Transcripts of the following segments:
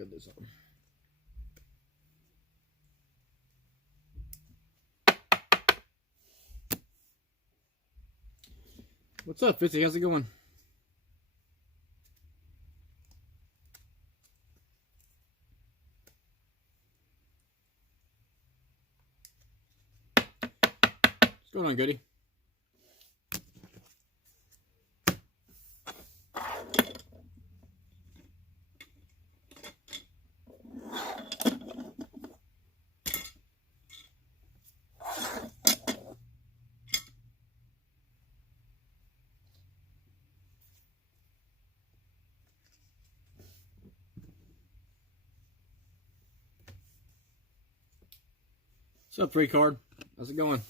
Get this on. What's up, Fitzy? How's it going? What's going on, Goody? What's up, Free Card? How's it going?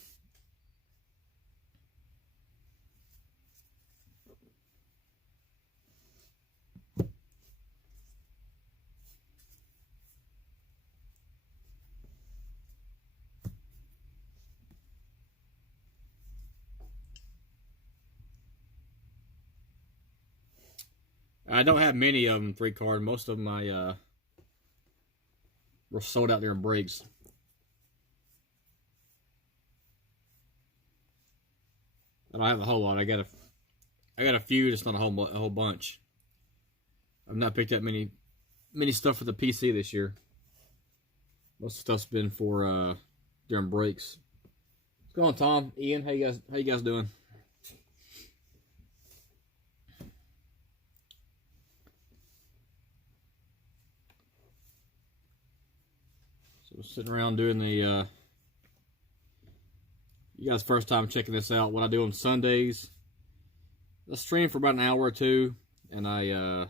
I don't have many of them, Free Card. Most of them were sold out there in breaks. I don't have a whole lot. I got a few, just not a whole bunch. I've not picked up many stuff for the PC this year. Most of the stuff's been for during breaks. What's going on, Tom? Ian, how you guys doing? So we're sitting around doing the you guys' first time checking this out. What I do on Sundays, I stream for about an hour or two, and I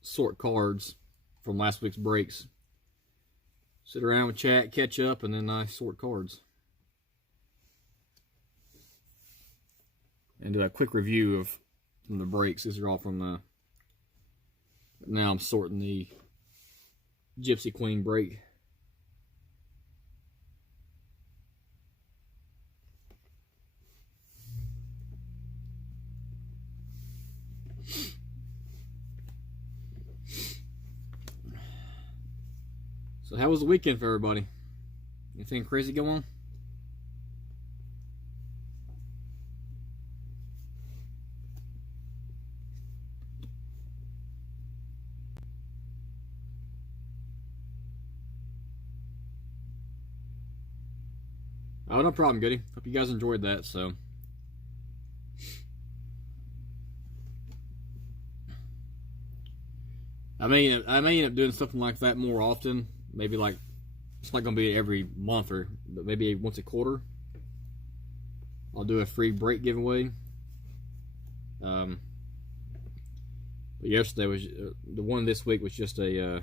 sort cards from last week's breaks. Sit around with chat, catch up, and then I sort cards. And do a quick review from the breaks. These are all from the... Now I'm sorting the Gypsy Queen break. So how was the weekend for everybody? Anything crazy going on? Oh, no problem, Goody. Hope you guys enjoyed that, so. I may end up doing something like that more often. Maybe like, it's not going to be every month, but maybe once a quarter. I'll do a free break giveaway. But yesterday was, the one this week was just a,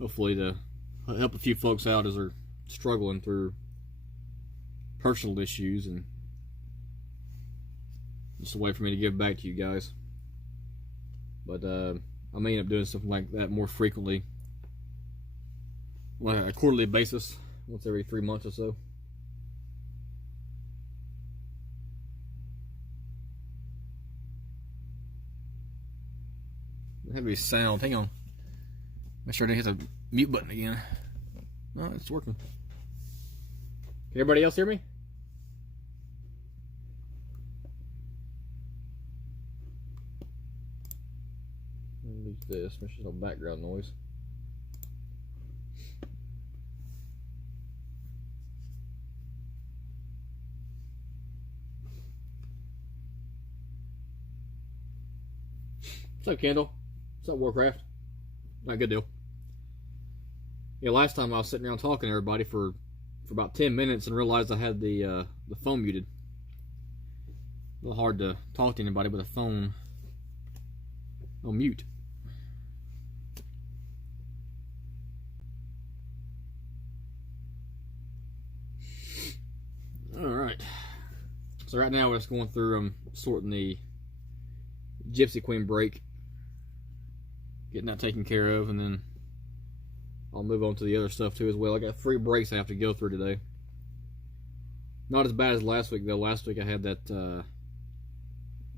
hopefully to help a few folks out as they're struggling through personal issues, and just a way for me to give back to you guys. But I may end up doing something like that more frequently, on a quarterly basis, once every 3 months or so. Heavy sound. Hang on. Make sure I didn't hit the mute button again. No, it's working. Can everybody else hear me? Leave this. Make sure there's no background noise. What's up, Kendall? What's up, Warcraft? Not good deal. Yeah, last time I was sitting around talking to everybody for about 10 minutes and realized I had the phone muted. A little hard to talk to anybody with a phone on mute. Alright. So right now we're just going through sorting the Gypsy Queen break. Getting that taken care of, and then I'll move on to the other stuff too as well. I got 3 breaks I have to go through today. Not as bad as last week though. Last week I had that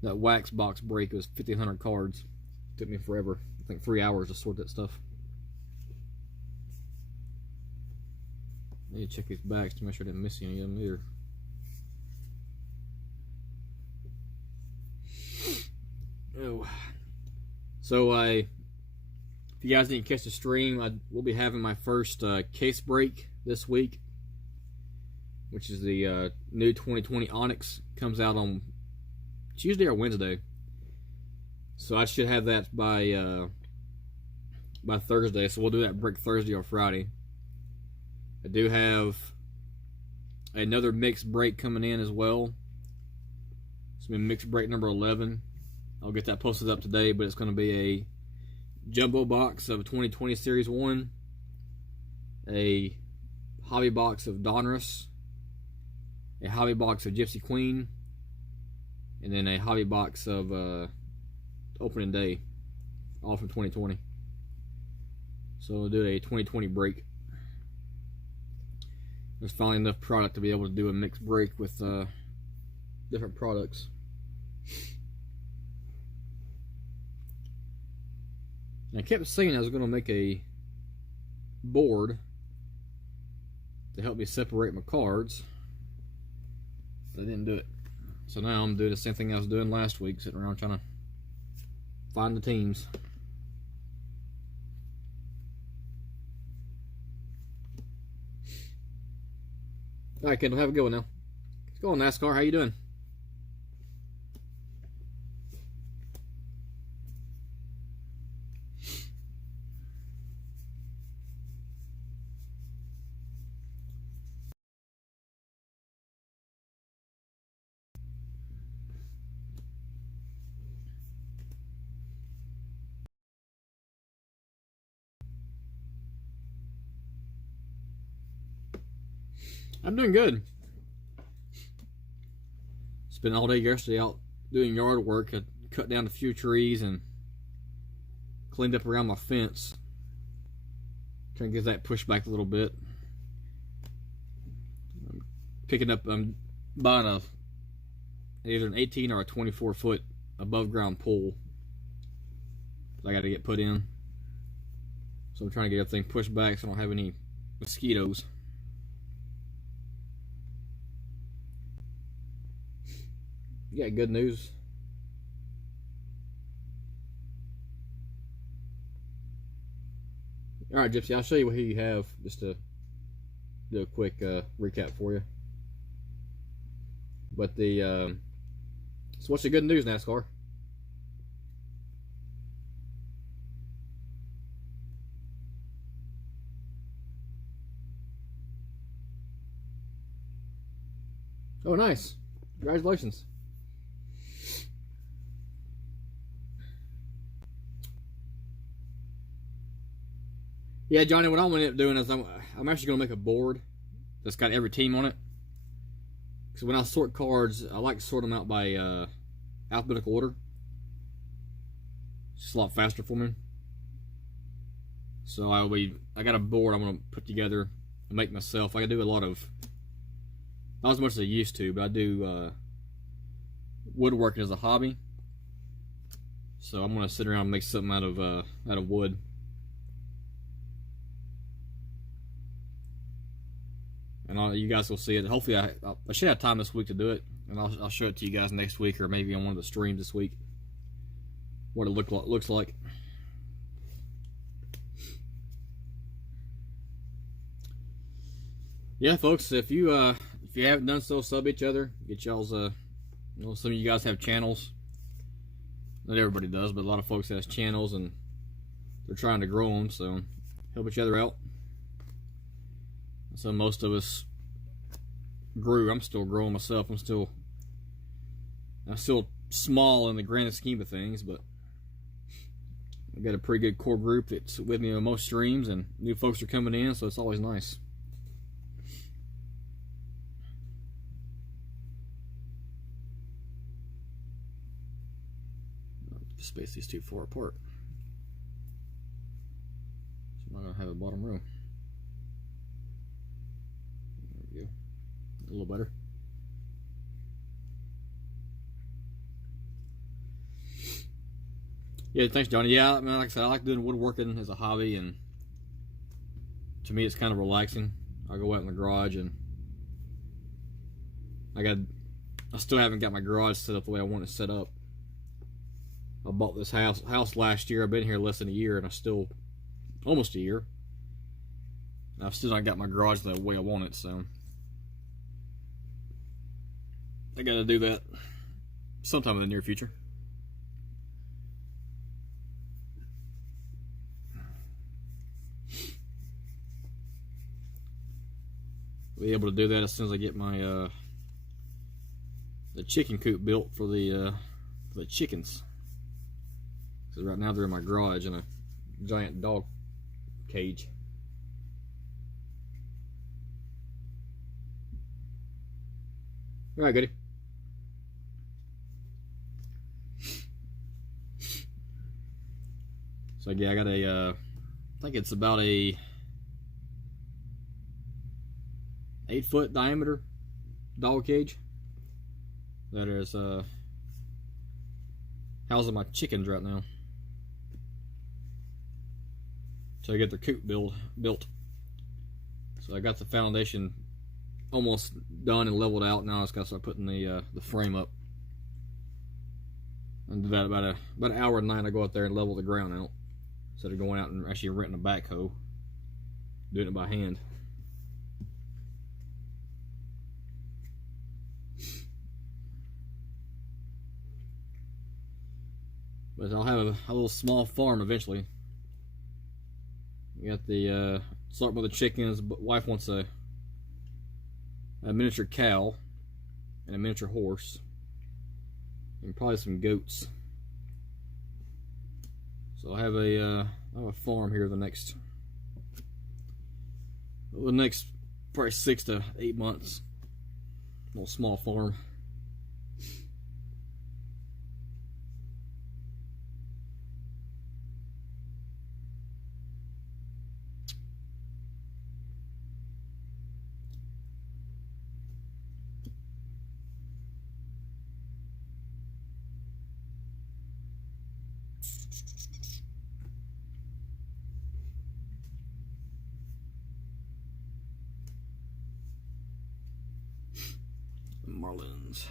wax box break. It was 1,500 cards. Took me forever. I think 3 hours to sort that stuff. I need to check these bags to make sure I didn't miss any of them either. Oh, so if you guys didn't catch the stream, we'll be having my first case break this week, which is the new 2020 Onyx. Comes out on Tuesday or Wednesday, so I should have that by Thursday. So we'll do that break Thursday or Friday. I do have another mixed break coming in as well. It's been mixed break number 11. I'll get that posted up today, but it's going to be a jumbo box of 2020 Series 1, a hobby box of Donruss, a hobby box of Gypsy Queen, and then a hobby box of opening day, all from 2020. So we'll do a 2020 break. There's finally enough product to be able to do a mixed break with different products. And I kept saying I was going to make a board to help me separate my cards, but I didn't do it. So now I'm doing the same thing I was doing last week, sitting around trying to find the teams. All right, Kendall, have a good one now. Let's go on, NASCAR. How you doing? I'm doing good. Spent all day yesterday out doing yard work. I cut down a few trees and cleaned up around my fence. Trying to get that pushed back a little bit. I'm buying either an 18 or a 24 foot above ground pool that I got to get put in. So I'm trying to get everything pushed back so I don't have any mosquitoes. You got good news? Alright, Gypsy, I'll show you who you have just to do a quick recap for you. But so what's the good news, NASCAR? Oh, nice. Congratulations. Yeah, Johnny, what I'm going to end up doing is I'm actually going to make a board that's got every team on it. Because when I sort cards, I like to sort them out by alphabetical order. It's just a lot faster for me. So I got a board I'm going to put together and make myself. I do a lot of, not as much as I used to, but I do woodworking as a hobby. So I'm going to sit around and make something out of wood. And you guys will see it. Hopefully, I should have time this week to do it, and I'll show it to you guys next week, or maybe on one of the streams this week, what it looks like. Yeah, folks, if you haven't done so, sub each other. Get y'all's some of you guys have channels. Not everybody does, but a lot of folks has channels, and they're trying to grow them. So help each other out. So most of us grew. I'm still growing myself. I'm still small in the grand scheme of things, but I've got a pretty good core group that's with me on most streams, and new folks are coming in, so it's always nice. Space these two far apart, so I'm not gonna have a bottom row. There we go. A little better. Yeah, thanks, Johnny. Yeah, I mean, like I said, I like doing woodworking as a hobby, and to me, it's kind of relaxing. I go out in the garage, and I still haven't got my garage set up the way I want it set up. I bought this house last year. I've been here less than a year, and I still almost a year. I've still not got my garage the way I want it, so I got to do that sometime in the near future. Be able to do that as soon as I get my the chicken coop built for the chickens. Because right now they're in my garage in a giant dog cage. All right, Goody. So yeah, I got a, I think it's about a 8-foot diameter dog cage that is housing my chickens right now. So I get their coop built. So I got the foundation almost done and leveled out. Now I just got to start putting the frame up. And do that about an hour a night. I go out there and level the ground out instead of going out and actually renting a backhoe, doing it by hand. But I'll have a little small farm eventually. We got the start with the chickens, but wife wants a miniature cow and a miniature horse and probably some goats. So I'll have a farm here the next probably 6 to 8 months. A little small farm. Marlins.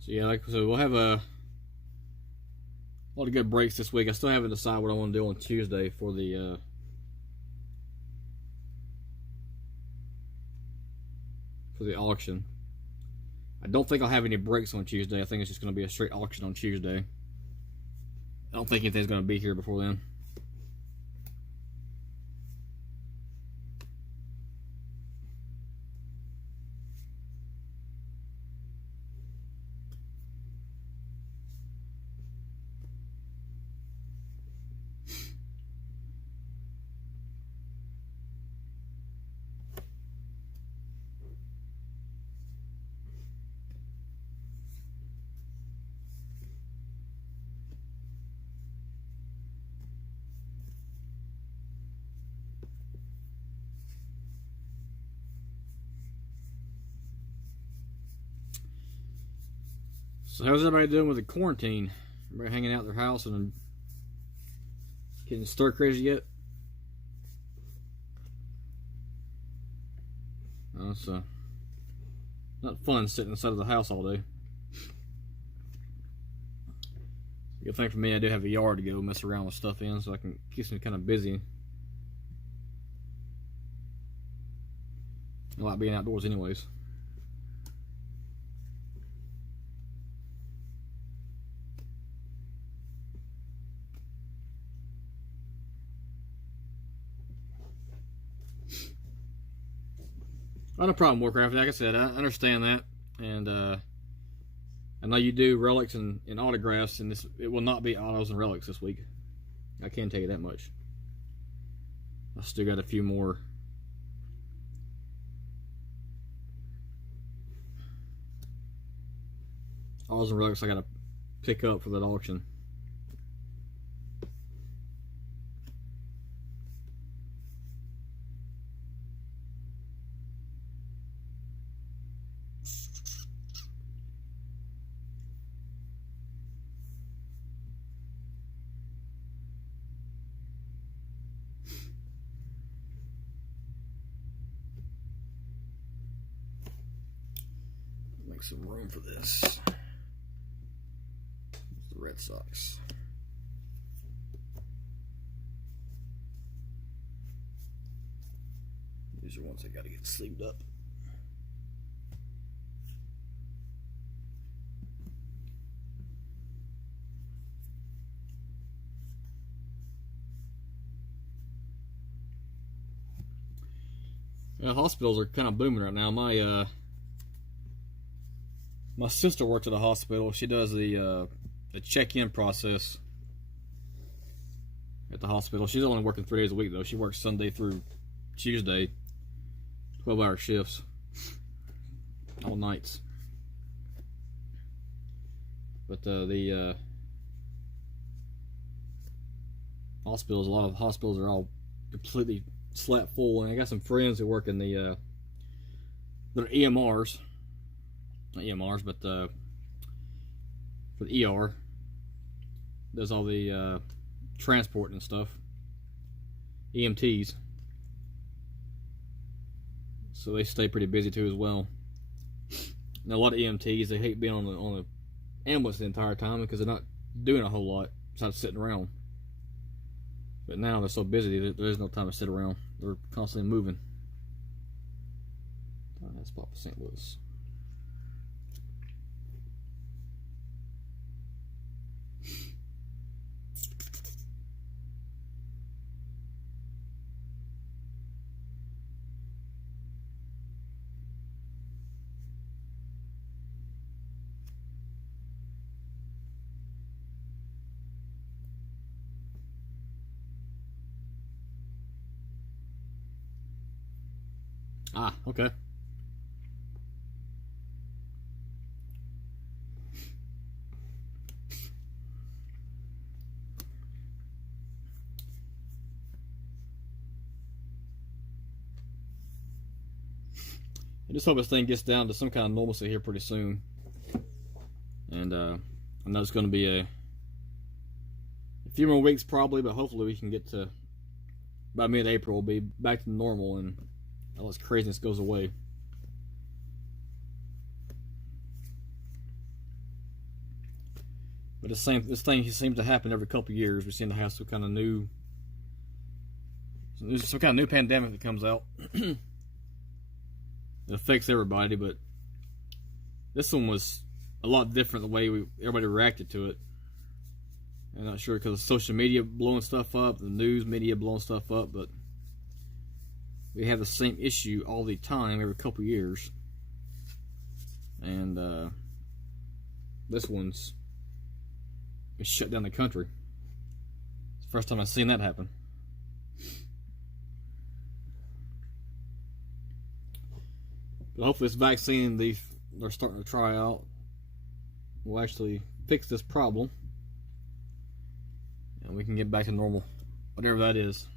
So yeah, so we'll have a lot of good breaks this week. I still haven't decided what I want to do on Tuesday for the auction. I don't think I'll have any breaks on Tuesday. I think it's just going to be a straight auction on Tuesday. I don't think anything's going to be here before then. So how's everybody doing with the quarantine? Everybody hanging out at their house and getting stir crazy yet? Oh, it's not fun sitting inside of the house all day. Good thing for me, I do have a yard to go mess around with stuff in, so I can keep me kind of busy. I like being outdoors anyways. Not a problem, Warcraft. Like I said, I understand that, and I know you do relics and autographs, and it will not be autos and relics this week. I can tell you that much. I still got a few more autos and relics I got to pick up for that auction. Make some room for this. The Red Sox. These are ones I gotta get sleeved up. Hospitals are kind of booming right now. My sister works at a hospital. She does the check-in process at the hospital. She's only working 3 days a week though. She works Sunday through Tuesday, 12-hour shifts, all nights. But the hospitals, a lot of hospitals are all completely slap full, and I got some friends who work in the they're EMRs, not EMRs, but for the ER, does all the transport and stuff, EMTs. So they stay pretty busy too as well. Now a lot of EMTs, they hate being on the ambulance the entire time because they're not doing a whole lot besides sitting around. But now they're so busy that there's no time to sit around. They're constantly moving. That's Papa St. Louis. Ah, okay. I just hope this thing gets down to some kind of normalcy here pretty soon. And I know it's going to be a few more weeks probably, but hopefully we can get to, by mid-April, we'll be back to normal and all this craziness goes away. But this thing seems to happen every couple of years. We seem to have some kind of new pandemic that comes out. It affects everybody, but this one was a lot different the way everybody reacted to it. I'm not sure because of social media blowing stuff up, the news media blowing stuff up, but we have the same issue all the time, every couple of years. And this one's shut down the country. It's the first time I've seen that happen. But hopefully this vaccine they're starting to try out will actually fix this problem. And we can get back to normal, whatever that is.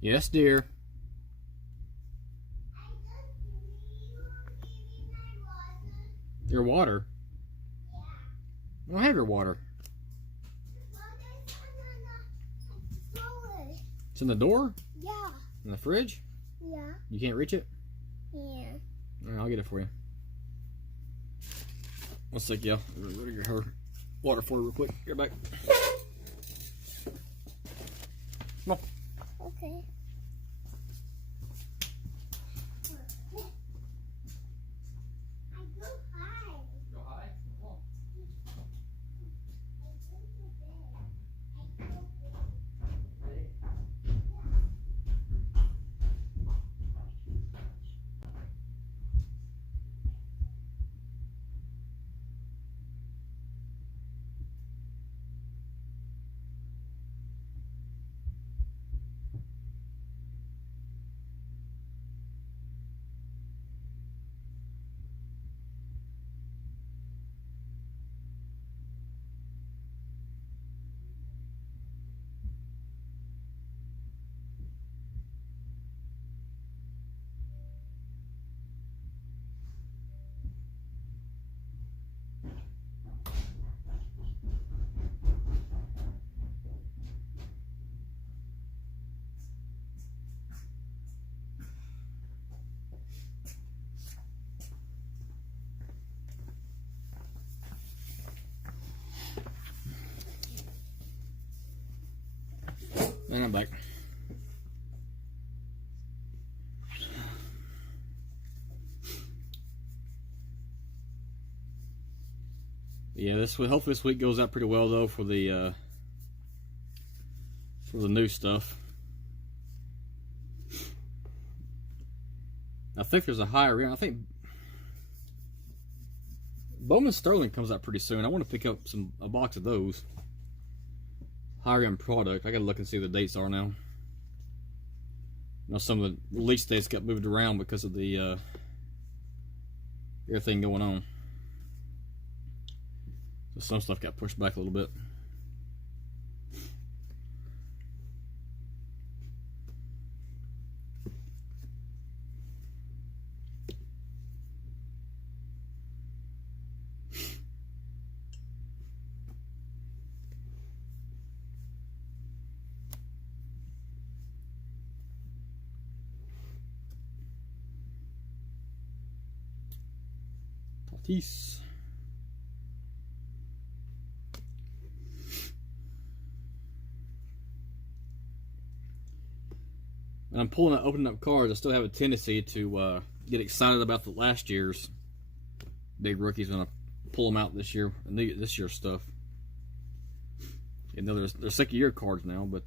Yes, dear. Your water? Yeah. I don't have your water. It's in the door? Yeah. In the fridge? Yeah. You can't reach it? Yeah. All right, I'll get it for you. One sec, yeah. I'll go get her water for her real quick. Get back. Come on. Okay. Go high? Come on. I'm back. Yeah, hopefully this week goes out pretty well though for the new stuff. I think there's a higher end. I think Bowman Sterling comes out pretty soon. I want to pick up a box of those. Higher end product. I gotta look and see what the dates are now. You know, some of the release dates got moved around because of the everything going on. So some stuff got pushed back a little bit. Tatis. And I'm opening up cards. I still have a tendency to get excited about the last year's big rookies when I pull them out this year, this year's stuff. You know, they're second year cards now, but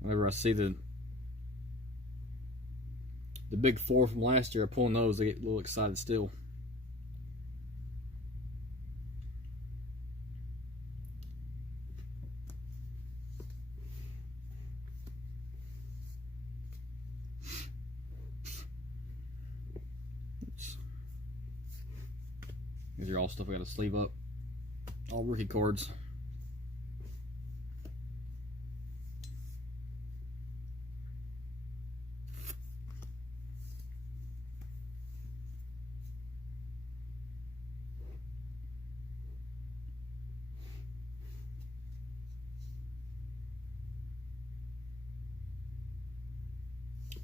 whenever I see the big four from last year, pulling those, I get a little excited still. These are all stuff I got to sleeve up. All rookie cards.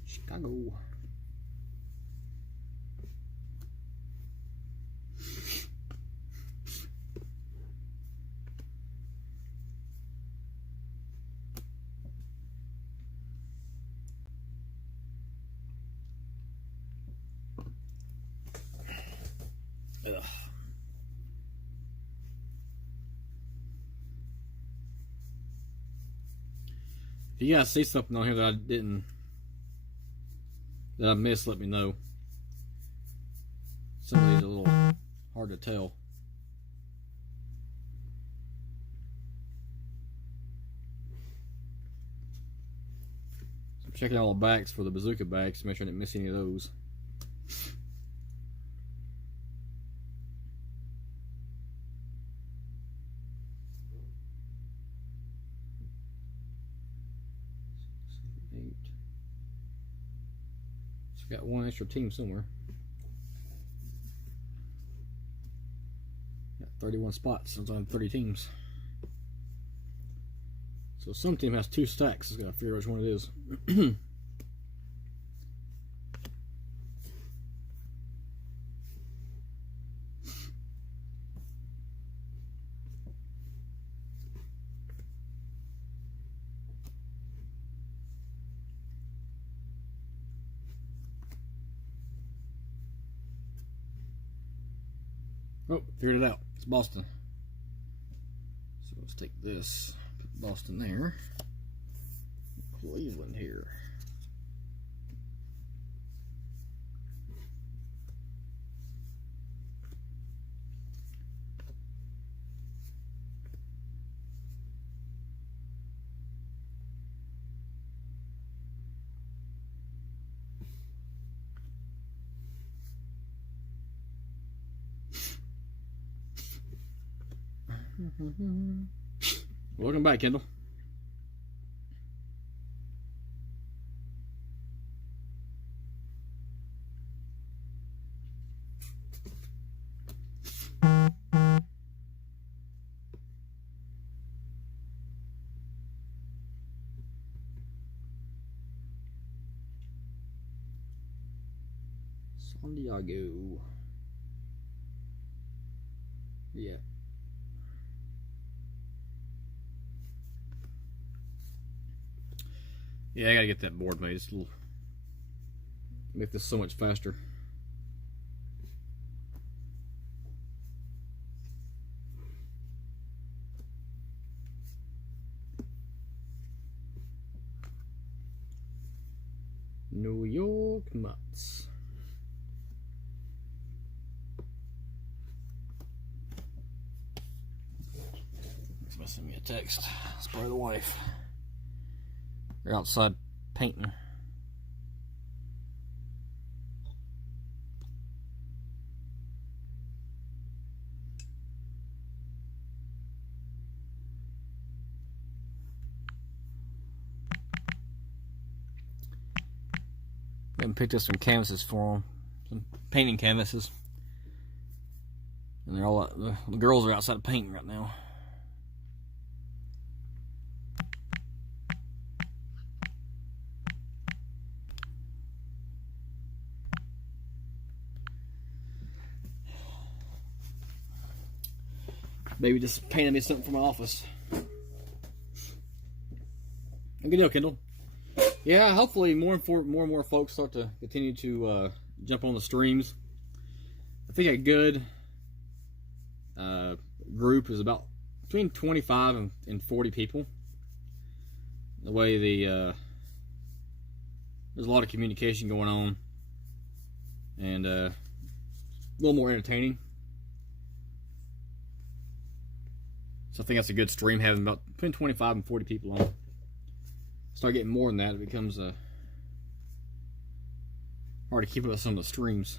Chicago. Ugh. If you guys see something on here that I missed, let me know. Some of these are a little hard to tell. So I'm checking all the backs for the bazooka bags to make sure I didn't miss any of those. Got one extra team somewhere. Got 31 spots. There's only 30 teams. So some team has 2 stacks. I've got to figure out which one it is. Oh, figured it out. It's Boston. So let's take this, put Boston there, Cleveland here. Welcome back, Kendall. San Diego. Yeah. Yeah, I gotta get that board made. It's a little, make this so much faster. New York Mutts. Somebody sent me a text. It's probably the wife. They're outside painting. And picked up some canvases for them, some painting canvases, and they're all the girls are outside painting right now. Baby just painted me something for my office. Good deal, Kendall. Yeah, hopefully more and more folks start to continue to jump on the streams. I think a good group is about between 25 and 40 people. The way there's a lot of communication going on, and a little more entertaining. So I think that's a good stream, having about between 25 and 40 people on. Start getting more than that, it becomes hard to keep up with some of the streams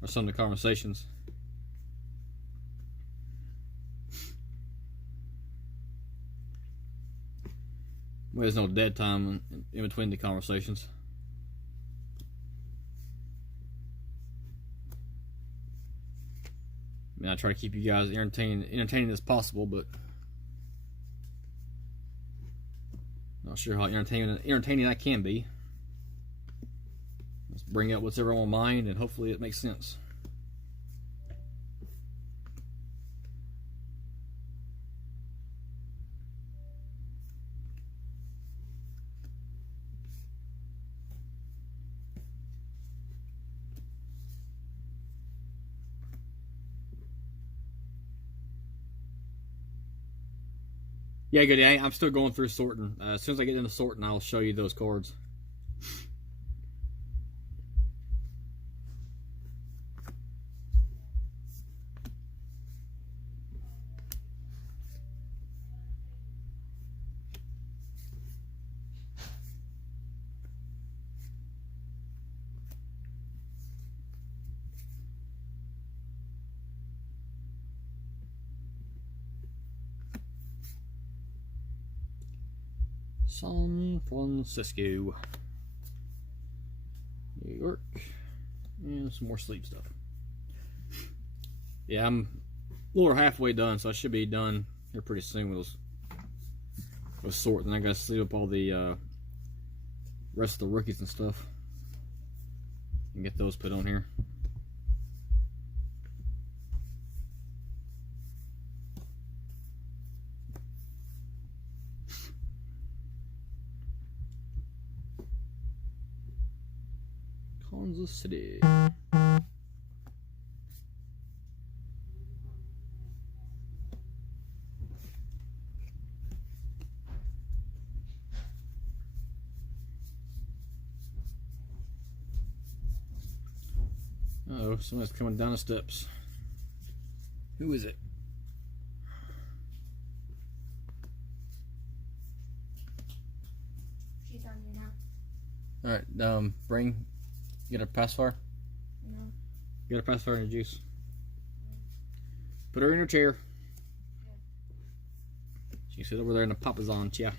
or some of the conversations. Well, there's no dead time in between the conversations. I mean, I try to keep you guys entertaining as possible, but not sure how entertaining I can be. Let's bring up what's ever on my mind, and hopefully it makes sense. Yeah, good. I'm still going through sorting. As soon as I get into sorting, I'll show you those cards. San Francisco, New York, and some more sleep stuff. Yeah, I'm a little halfway done, so I should be done here pretty soon with sorting. I gotta sleep up all the rest of the rookies and stuff and get those put on here. Kansas City. Uh-oh, somebody's coming down the steps. Who is it? She's on you now. Alright, get a pacifier? No. Get a pacifier and a juice. Put her in her chair. Yeah. She can sit over there in the papasan chair.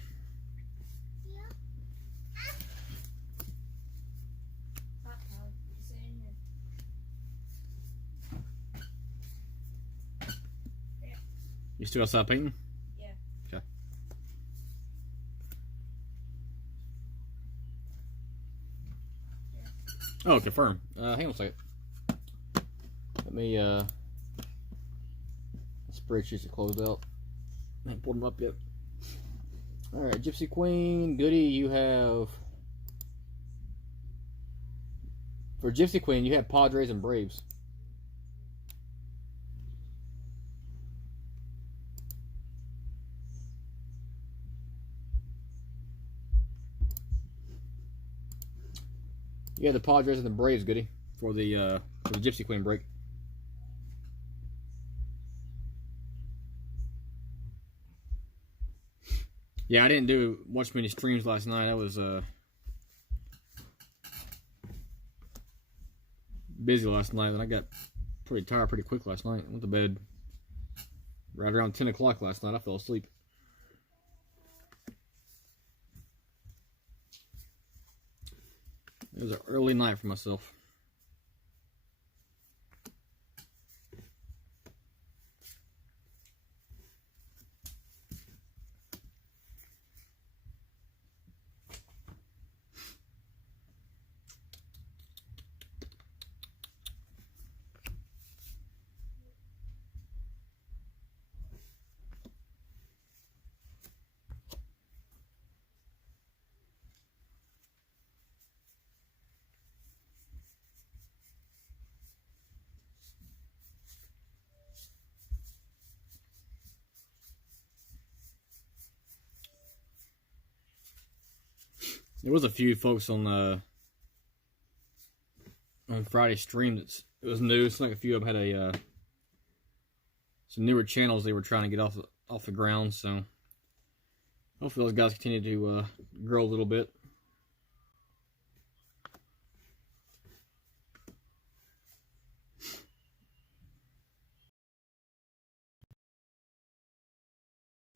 You still outside painting? Yeah. Okay. Oh, confirm. Hang on a second. Let me, spreadsheets are closed out. I haven't pulled them up yet. Alright, Gypsy Queen, Goody, you have... For Gypsy Queen, you have Padres and Braves. You have the Padres and the Braves, Goody, for the Gypsy Queen break. Yeah, I didn't watch many streams last night. I was busy last night, and I got pretty tired pretty quick last night. I went to bed right around 10 o'clock last night. I fell asleep. It was an early night for myself. There was a few folks on Friday's stream it was new. It's like a few of them had some newer channels they were trying to get off the ground. So hopefully those guys continue to grow a little bit.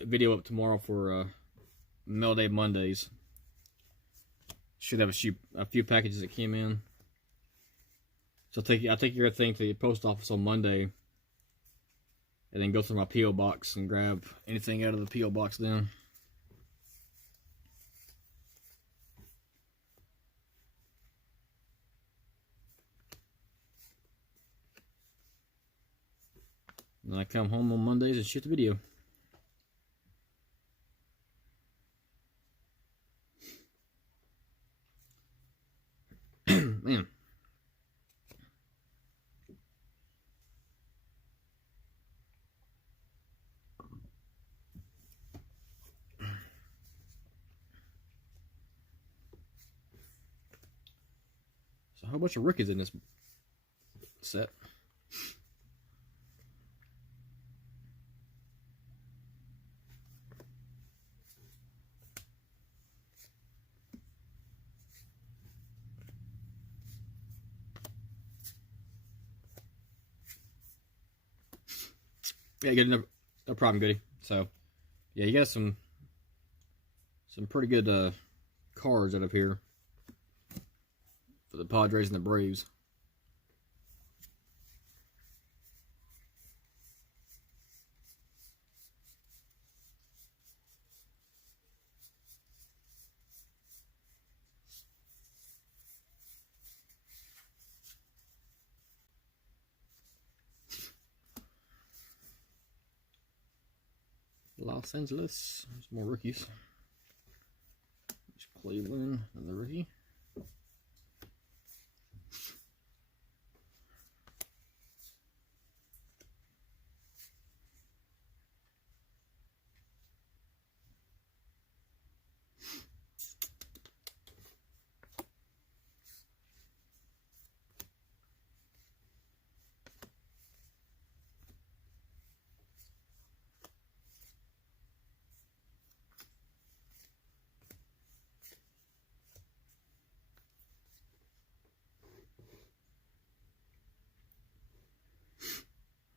Video up tomorrow for Mail Day Mondays. Should have a few packages that came in. So I'll take your thing to the post office on Monday, and then go through my P.O. box and grab anything out of the P.O. box then. And then I come home on Mondays and shoot the video. Man. So a whole bunch of rookies in this set. Yeah, good, no problem, Goody. So, yeah, you got some pretty good cards out of here for the Padres and the Braves. Los Angeles. There's more rookies. There's Cleveland, another rookie.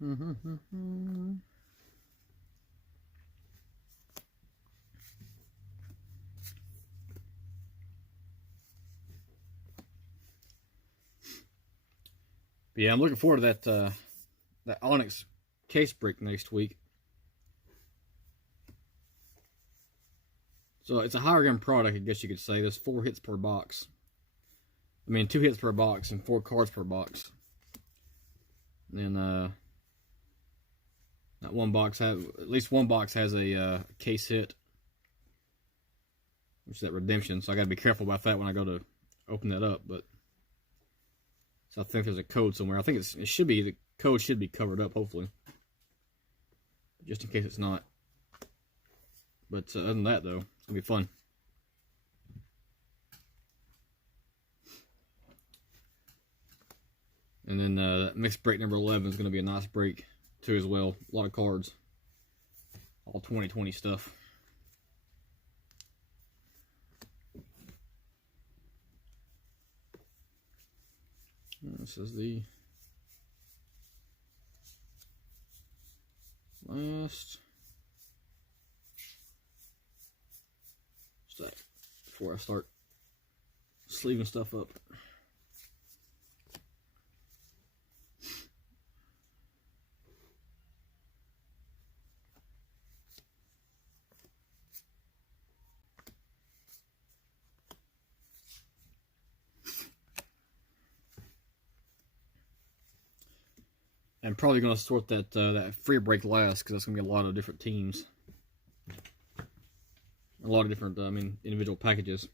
But yeah, I'm looking forward to that Onyx case break next week. So it's a higher end product, I guess you could say. There's 4 hits per box. I mean, 2 hits per box and 4 cards per box. And then that one box at least one box has a case hit. which is that redemption. So I got to be careful about that when I go to open that up. But so I think there's a code somewhere. I think it should be, the code should be covered up, hopefully, just in case it's not. But other than that, though, it's gonna be fun. And then mixed break number 11 is going to be a nice break too as well. A lot of cards, all 2020 stuff. This is the last stack before I start sleeving stuff up. I'm probably going to sort that that free break last, because that's going to be a lot of different teams, a lot of different individual packages.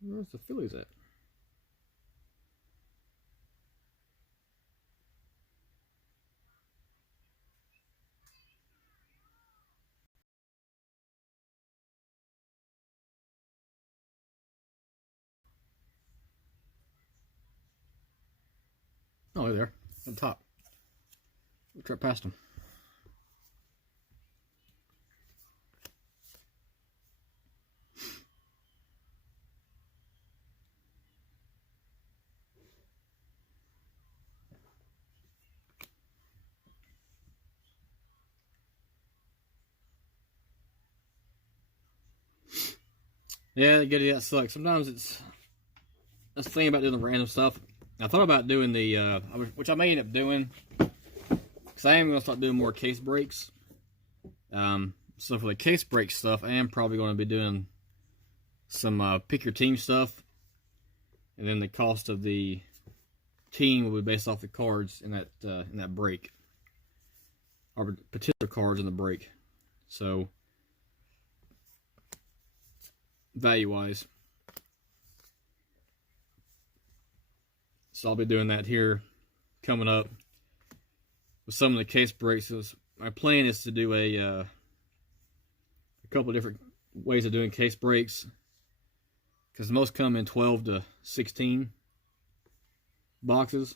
Where's the Phillies at? Oh, they're there, on top. Look right past them. Yeah, that sucks. Sometimes that's the thing about doing the random stuff. I thought about doing the, which I may end up doing, because I am going to start doing more case breaks. So for the case break stuff, I am probably going to be doing some pick your team stuff, and then the cost of the team will be based off the cards in that break, or particular cards in the break. So value-wise. So I'll be doing that here coming up with some of the case breaks. So my plan is to do a couple of different ways of doing case breaks, because most come in 12 to 16 boxes.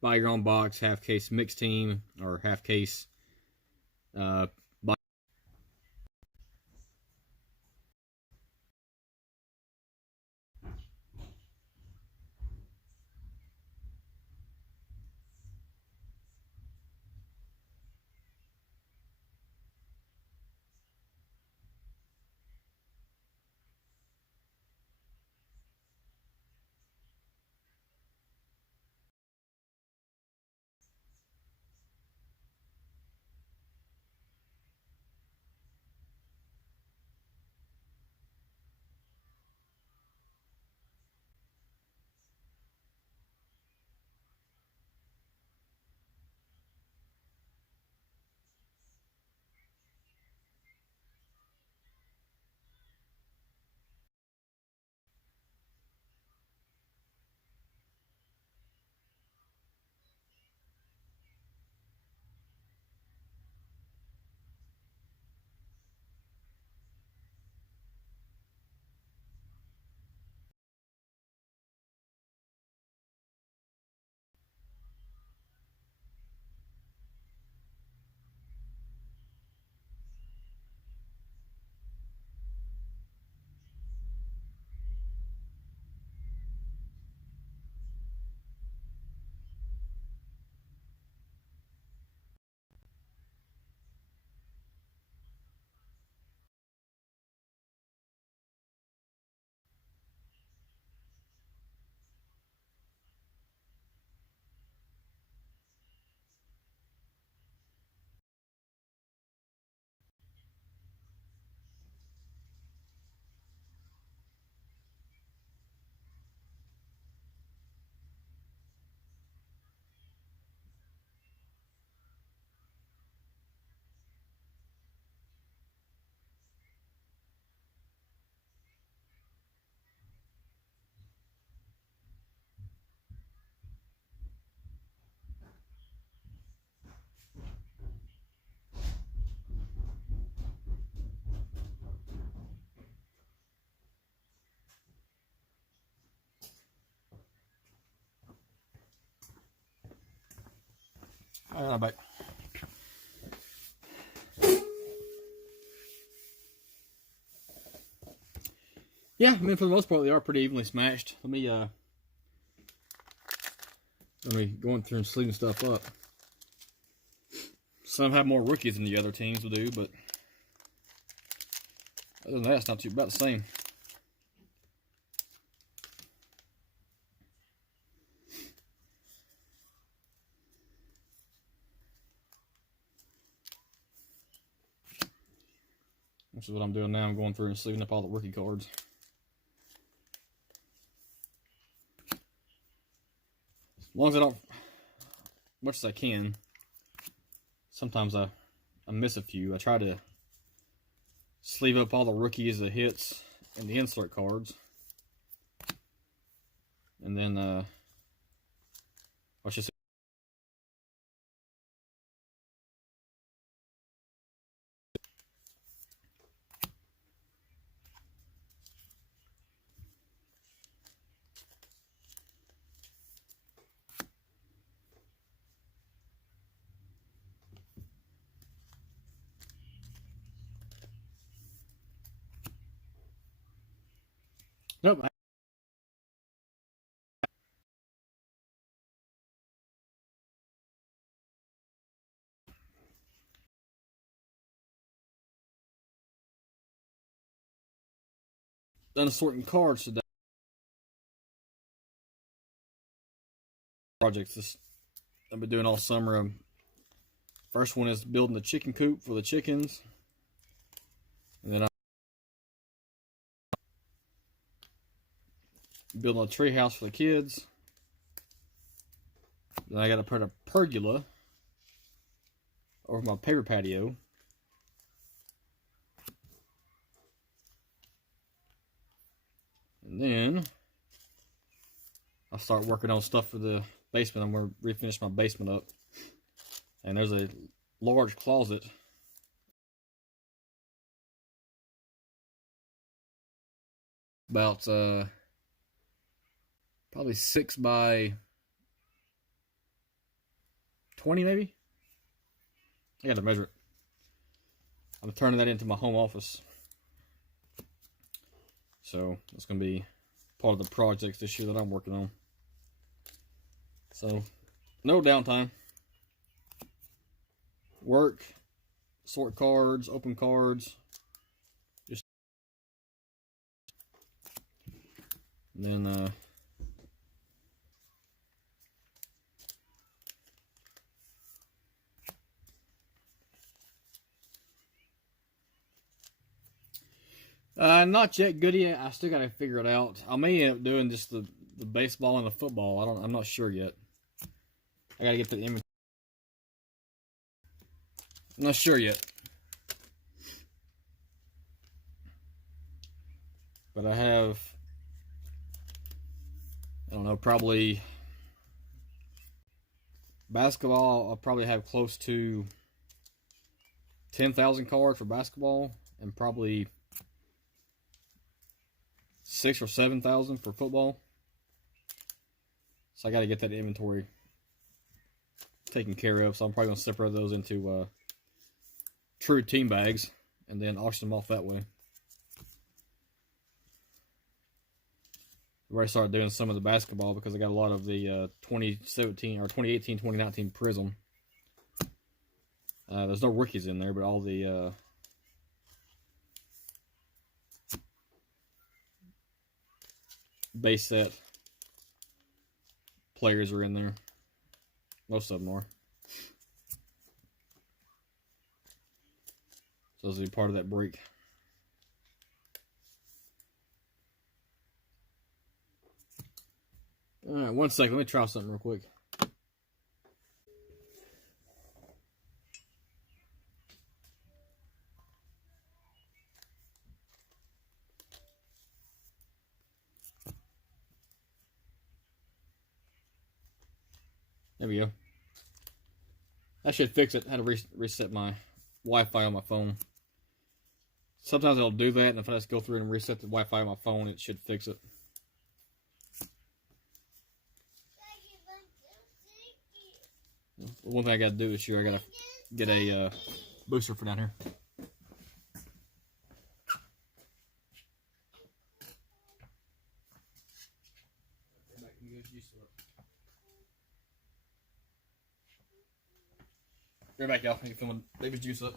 Buy your own box, half case mixed team, or half case I'm back. Yeah, I mean, for the most part, they are pretty evenly smashed. Let me going through and sleeving stuff up. Some have more rookies than the other teams will do, but other than that, it's not too about the same. Which is what I'm doing now. I'm going through and sleeving up all the rookie cards. As long as I don't, much as I can. Sometimes I miss a few. I try to sleeve up all the rookies, the hits, and the insert cards. And then, let's just nope. Done sorting cards today. Projects this I've been doing all summer. First one is building the chicken coop for the chickens, and then I'm building a tree house for the kids. Then I got to put a pergola over my paper patio. And then I'll start working on stuff for the basement. I'm going to refinish my basement up. And there's a large closet. About probably 6 by 20 maybe. I got to measure it. I'm turning that into my home office. So that's going to be part of the projects this year that I'm working on. So no downtime. Work, sort cards, open cards. Just and then not yet, Goody. I still gotta figure it out. I may end up doing just the baseball and the football. I'm not sure yet. I gotta get the image. I'm not sure yet. But I have, I don't know, probably basketball. I'll probably have close to 10,000 cards for basketball, and probably 6,000 or 7,000 for football. So I got to get that inventory taken care of. So I'm probably going to separate those into true team bags and then auction them off that way. I've already started doing some of the basketball because I got a lot of the 2017 or 2018, 2019 Prism. There's no rookies in there, but all the base set players are in there. Most of them are. So this will be part of that break. Alright, 1 second. Let me try something real quick. There we go. That should fix it. I had to reset my Wi-Fi on my phone. Sometimes it'll do that, and if I just go through and reset the Wi-Fi on my phone, it should fix it. One thing I got to do this year, I got to get a booster for down here. Right back, y'all. You filling baby's juice up.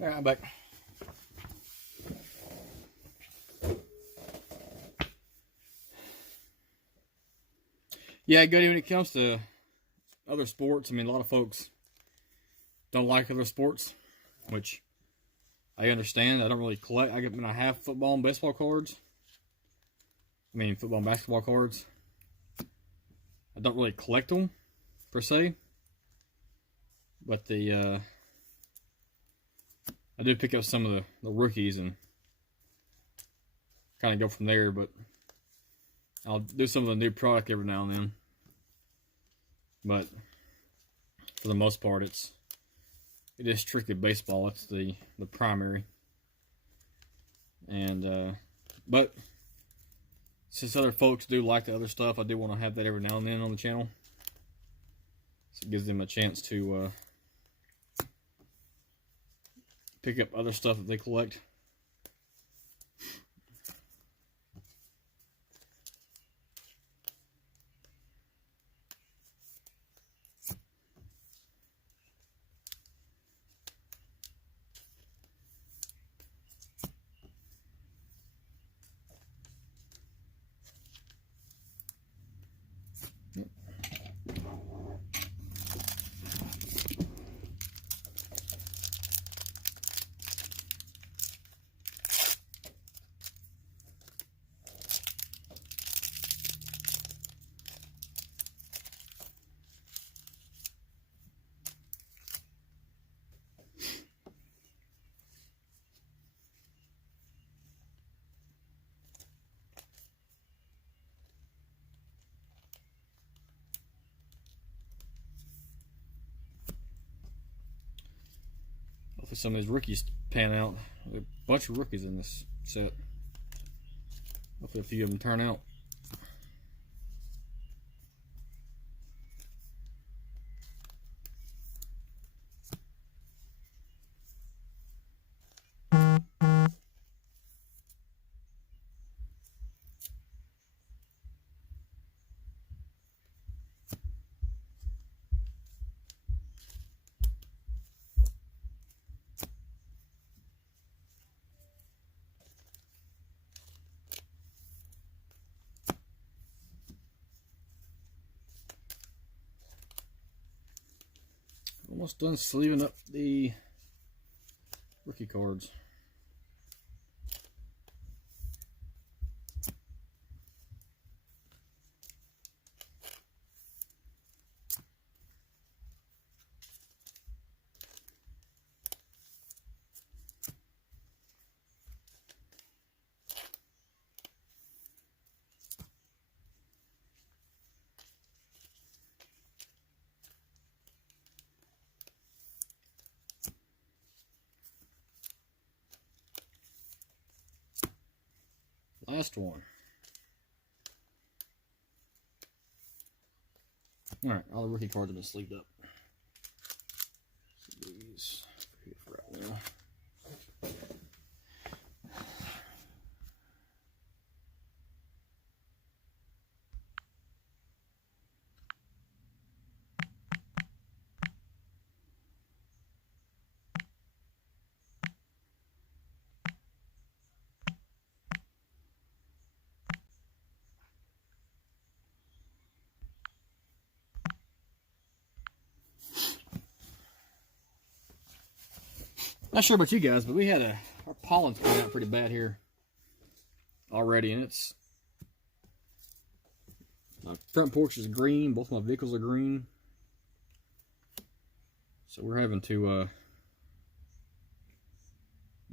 All right, I'm back. Yeah, Goody, when it comes to other sports, I mean, a lot of folks don't like other sports, which I understand. I don't really collect. I have football and baseball cards. I mean, football and basketball cards. I don't really collect them, per se. But I did pick up some of the rookies and kind of go from there, but I'll do some of the new product every now and then. But for the most part, it is strictly baseball. It's the primary. And but since other folks do like the other stuff, I do want to have that every now and then on the channel. So it gives them a chance to pick up other stuff that they collect. Hopefully some of these rookies pan out. There's a bunch of rookies in this set. Hopefully a few of them turn out. Almost done sleeving up the rookie cards. Last one. All right, all the rookie cards have been sleeved up. So these here for right now. Not sure about you guys, but we had our pollen's coming out pretty bad here already, and it's my front porch is green. Both my vehicles are green, so we're having to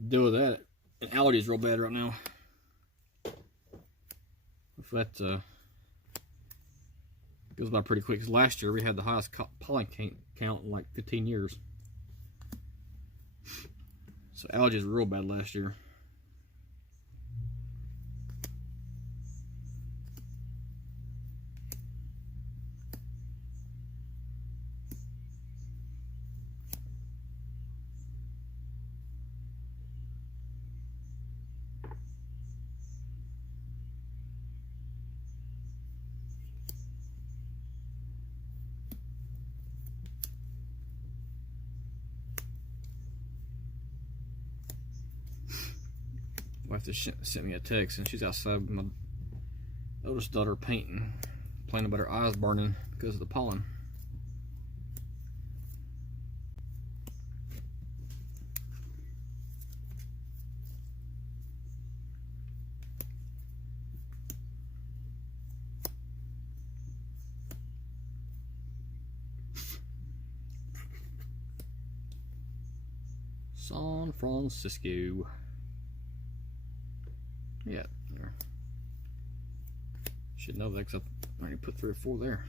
deal with that. And allergies real bad right now. If that goes by pretty quick, because last year we had the highest pollen count in like 15 years. So allergies were real bad last year. My wife just sent me a text, and she's outside with my oldest daughter painting, complaining about her eyes burning because of the pollen. San Francisco. Yeah, there. Should know that because I already put 3 or 4 there.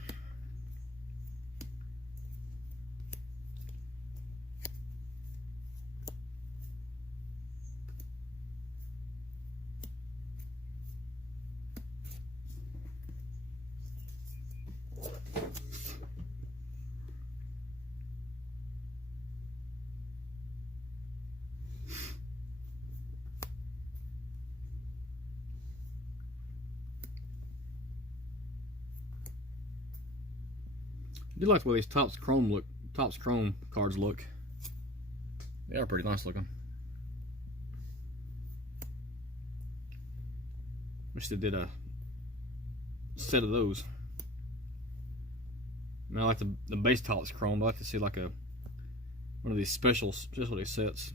I do like the way these Topps Chrome cards look. They are pretty nice looking. Wish they did a set of those. I mean, I like the base Topps Chrome, but I like to see like one of these specialty sets.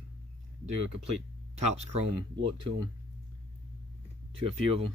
Do a complete Topps Chrome look to them. To a few of them.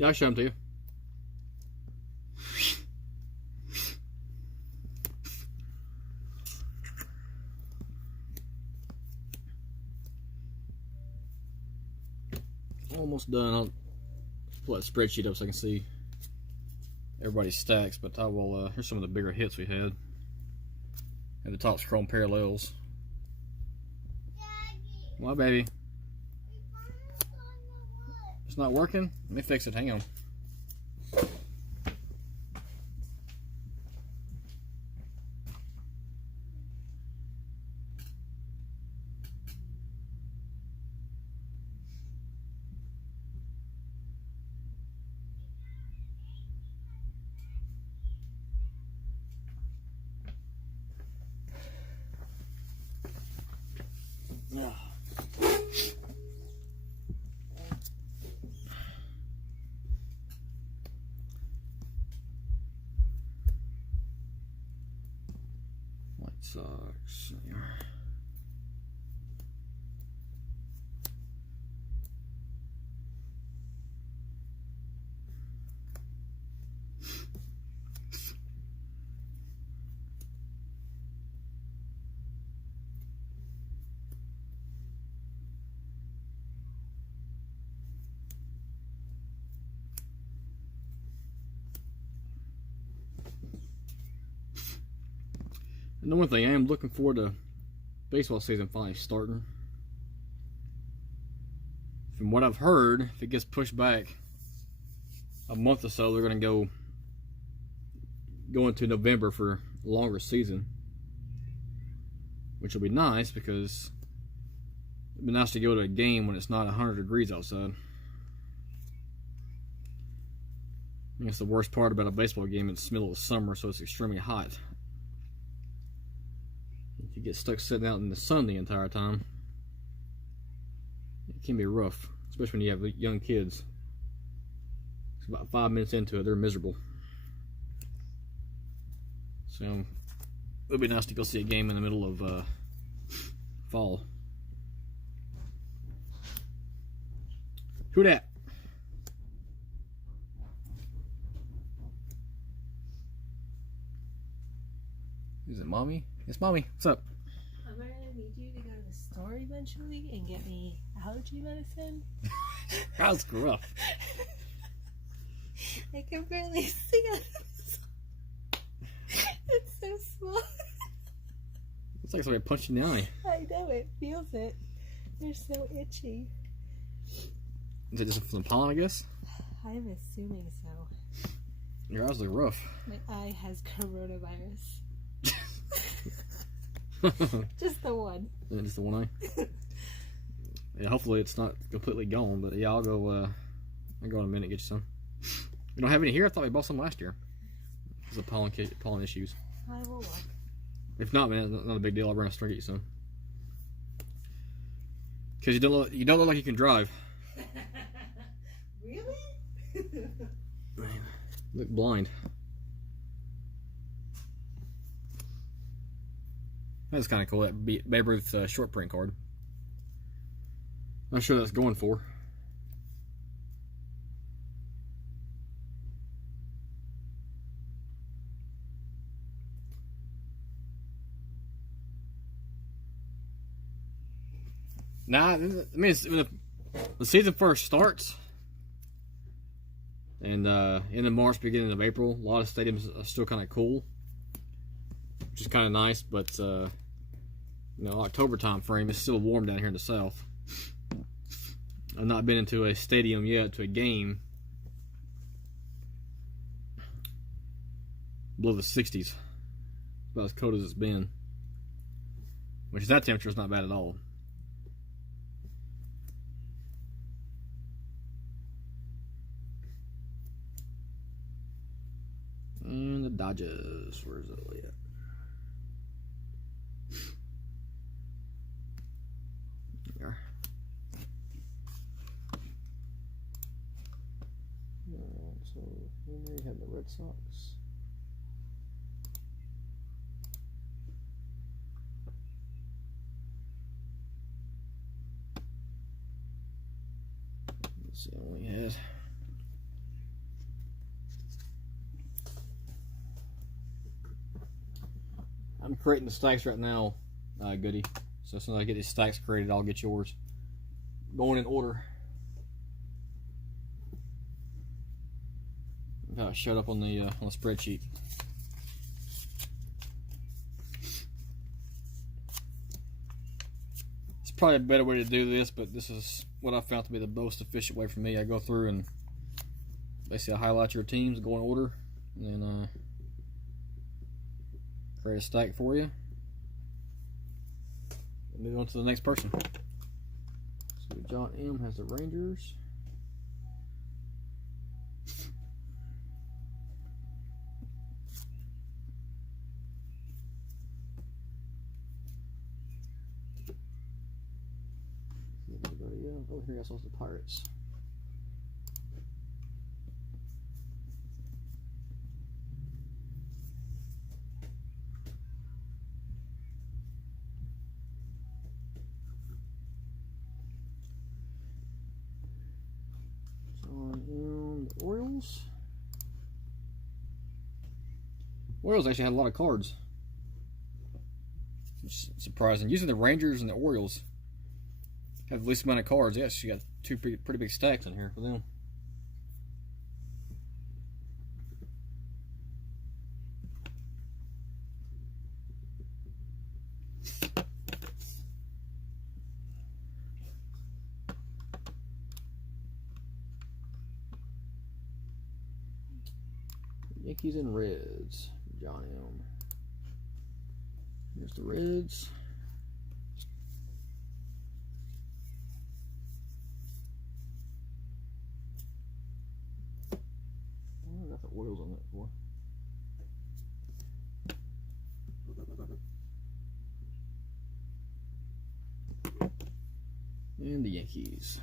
Yeah, I'll show them to you. Almost done. I'll pull that spreadsheet up so I can see everybody's stacks, but I will, here's some of the bigger hits we had. And the Topps Chrome parallels. What, baby? It's not working? Let me fix it. Hang on. Yeah. White Sox. And the one thing I am looking forward to baseball season finally starting. From what I've heard, if it gets pushed back a month or so, they're going to go into November for a longer season, which will be nice because it'd be nice to go to a game when it's not 100 degrees outside. I guess the worst part about a baseball game, it's the middle of summer, so it's extremely hot. If you get stuck sitting out in the sun the entire time, it can be rough, especially when you have young kids. It's about 5 minutes into it, they're miserable. So it'll be nice to go see a game in the middle of fall. Who dat? Is it mommy? It's mommy. What's up? I'm gonna need you to go to the store eventually and get me allergy medicine. That's rough. I can barely see it. It's so small. Looks like somebody punched you in the eye. I know, it feels it. They're so itchy. Is it just from the pollen, I guess? I'm assuming so. Your eyes look rough. My eye has coronavirus. Just the one. Yeah, just the one eye. Yeah, hopefully it's not completely gone, but yeah, I'll go in a minute and get you some. We don't have any here. I thought we bought some last year. Because of pollen issues. I will look. If not, man, not a big deal. I'll run a string get you some. Because you don't look like you can drive. Really? Man, you look blind. That's kind of cool. That Babe Ruth short print card. Not sure that's going for. Nah, I mean, when the season first starts, and in the March, beginning of April, a lot of stadiums are still kind of cool, which is kind of nice. But October time frame, it's still warm down here in the south. I've not been into a stadium yet, to a game below the 60s. About as cold as it's been, which that temperature is not bad at all. And the Dodgers, where's it at? There. So here we have the Red Sox. Let's see what we had. I'm creating the stacks right now, Goody. So as soon as I get these stacks created, I'll get yours going in order. Got it showed up on the spreadsheet. It's probably a better way to do this, but this is what I found to be the most efficient way for me. I go through and basically I highlight your teams, go in order, and then create a stack for you. Move on to the next person. So John M has the Rangers. Oh, here I saw the Pirates. And the Orioles. Orioles actually had a lot of cards. It's surprising. Usually the Rangers and the Orioles have the least amount of cards. Yes, you got two pretty big stacks in here for them. Yankees and Reds. John M. Here's the Reds. Oh, I got the oils on that for. And the Yankees.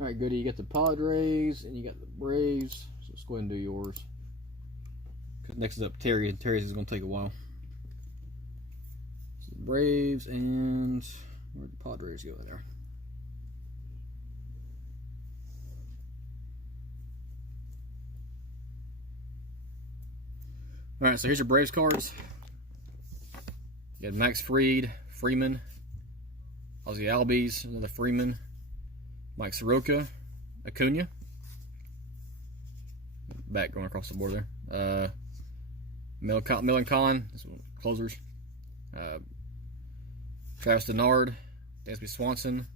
All right, Goody, you got the Padres and you got the Braves. So let's go ahead and do yours. Because next is up Terry, and Terry's is going to take a while. So the Braves and where'd the Padres go there? All right, so here's your Braves cards. You got Max Fried, Freeman, Ozzie Albies, another Freeman, Mike Soroka, Acuna. Back going across the board there. Millen Collin, this one, closers. Travis Denard, Dansby Swanson,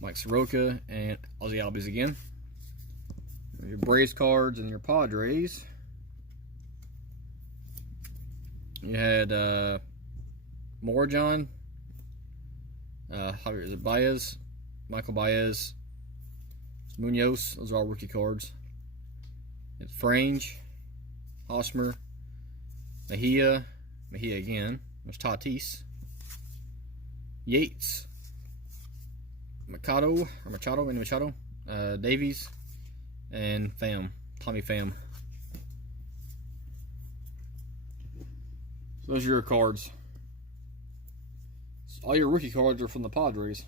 Mike Soroka, and Ozzie Albies again. Your Braves cards and your Padres. You had Morajon, is it Baez, Michael Baez, Munoz. Those are all rookie cards. It's Frange, Hosmer, Mejia again. There's Tatis, Yates, Machado, Davies, and Tommy Pham. So those are your cards. So all your rookie cards are from the Padres.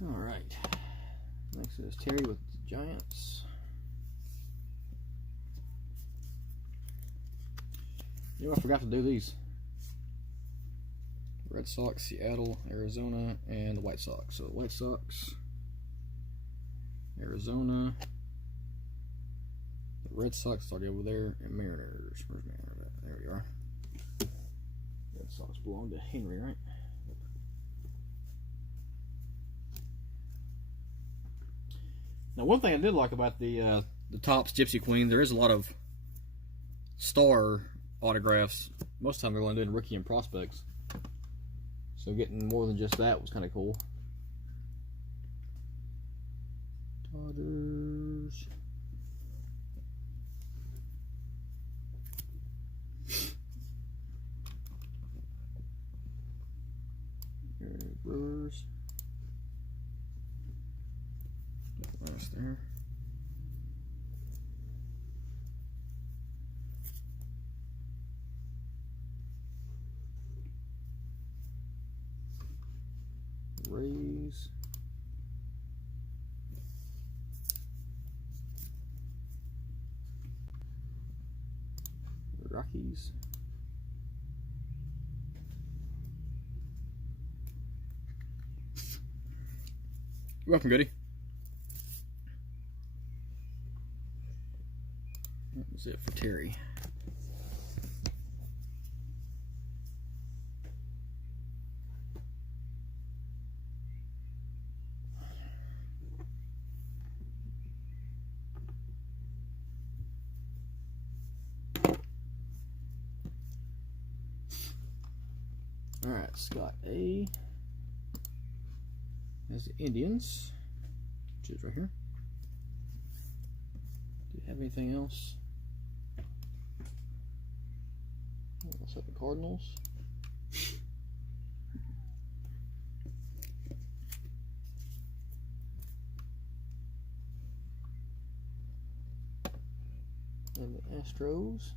All right. Next is Terry with the Giants. You know, I forgot to do these. Red Sox, Seattle, Arizona, and the White Sox. So White Sox, Arizona, the Red Sox started over there, and Mariners. Where's Mariners at? There we are. Red Sox belong to Henry, right? Now, one thing I did like about the Topps Gypsy Queen, there is a lot of star autographs. Most of the time they're only doing rookie and prospects. So getting more than just that was kind of cool. Dodgers. Brewers. Nice there. Rays. Rockies. You're welcome, Goody. That was it for Terry. All right, Scott A. Has the Indians, which is right here. Do you have anything else? Let's have the Cardinals. And the Astros.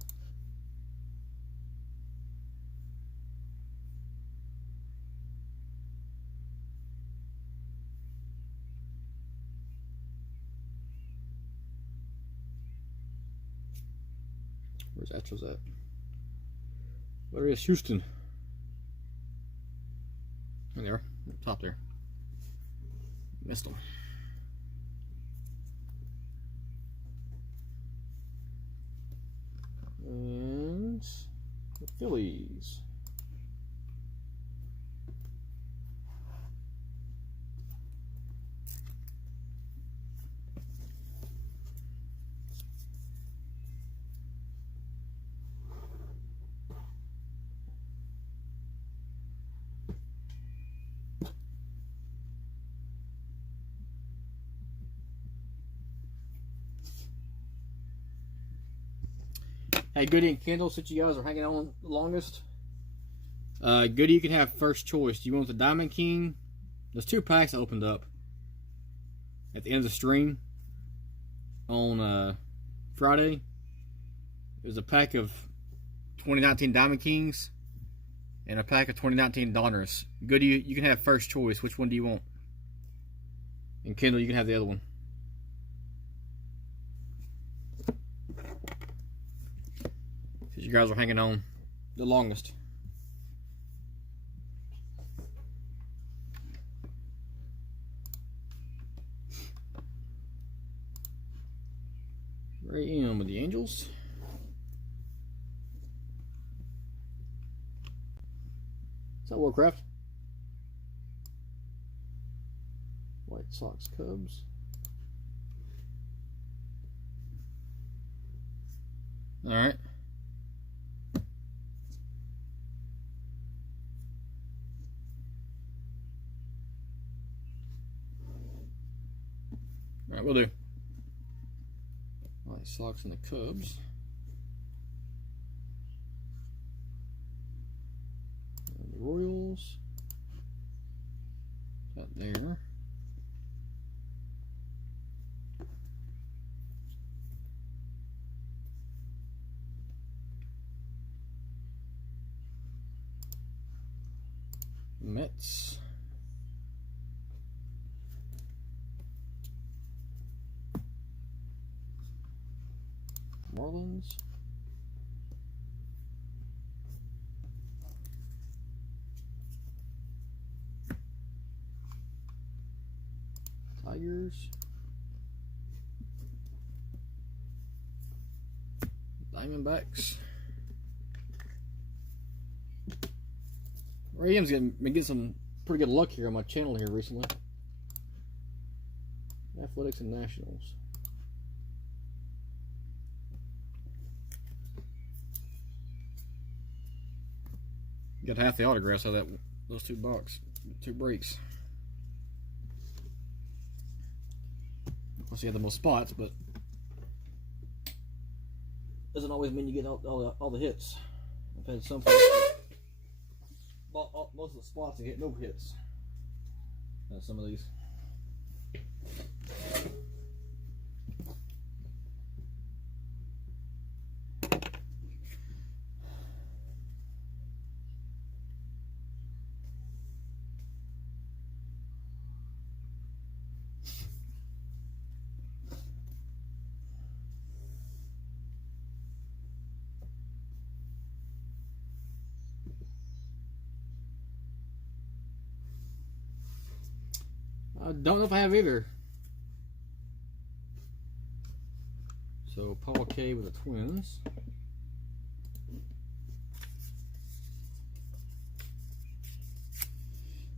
Where's Astros at? Where is Houston? There they are, top there. Missed them. And the Phillies. Hey, Goody and Kendall, since you guys are hanging on the longest, Goody, you can have first choice. Do you want the Diamond King? There's 2 packs that opened up at the end of the stream on Friday. It was a pack of 2019 Diamond Kings and a pack of 2019 Donners. Goody, you can have first choice. Which one do you want? And Kendall, you can have the other one. Because you guys are hanging on the longest. Ray M with the Angels. Is that Warcraft? White Sox, Cubs. All right. All right, we'll do. White Sox and the Cubs. And the Royals. Got there. Mets. Marlins. Tigers. Diamondbacks. Rams been getting some pretty good luck here on my channel here recently. Athletics and Nationals. Got half the autographs out of those 2 breaks. Of course, you have the most spots, but doesn't always mean you get all the hits. I've had some folks most of the spots and get no hits. Some of these. I don't know if I have either. So Paul K with the Twins.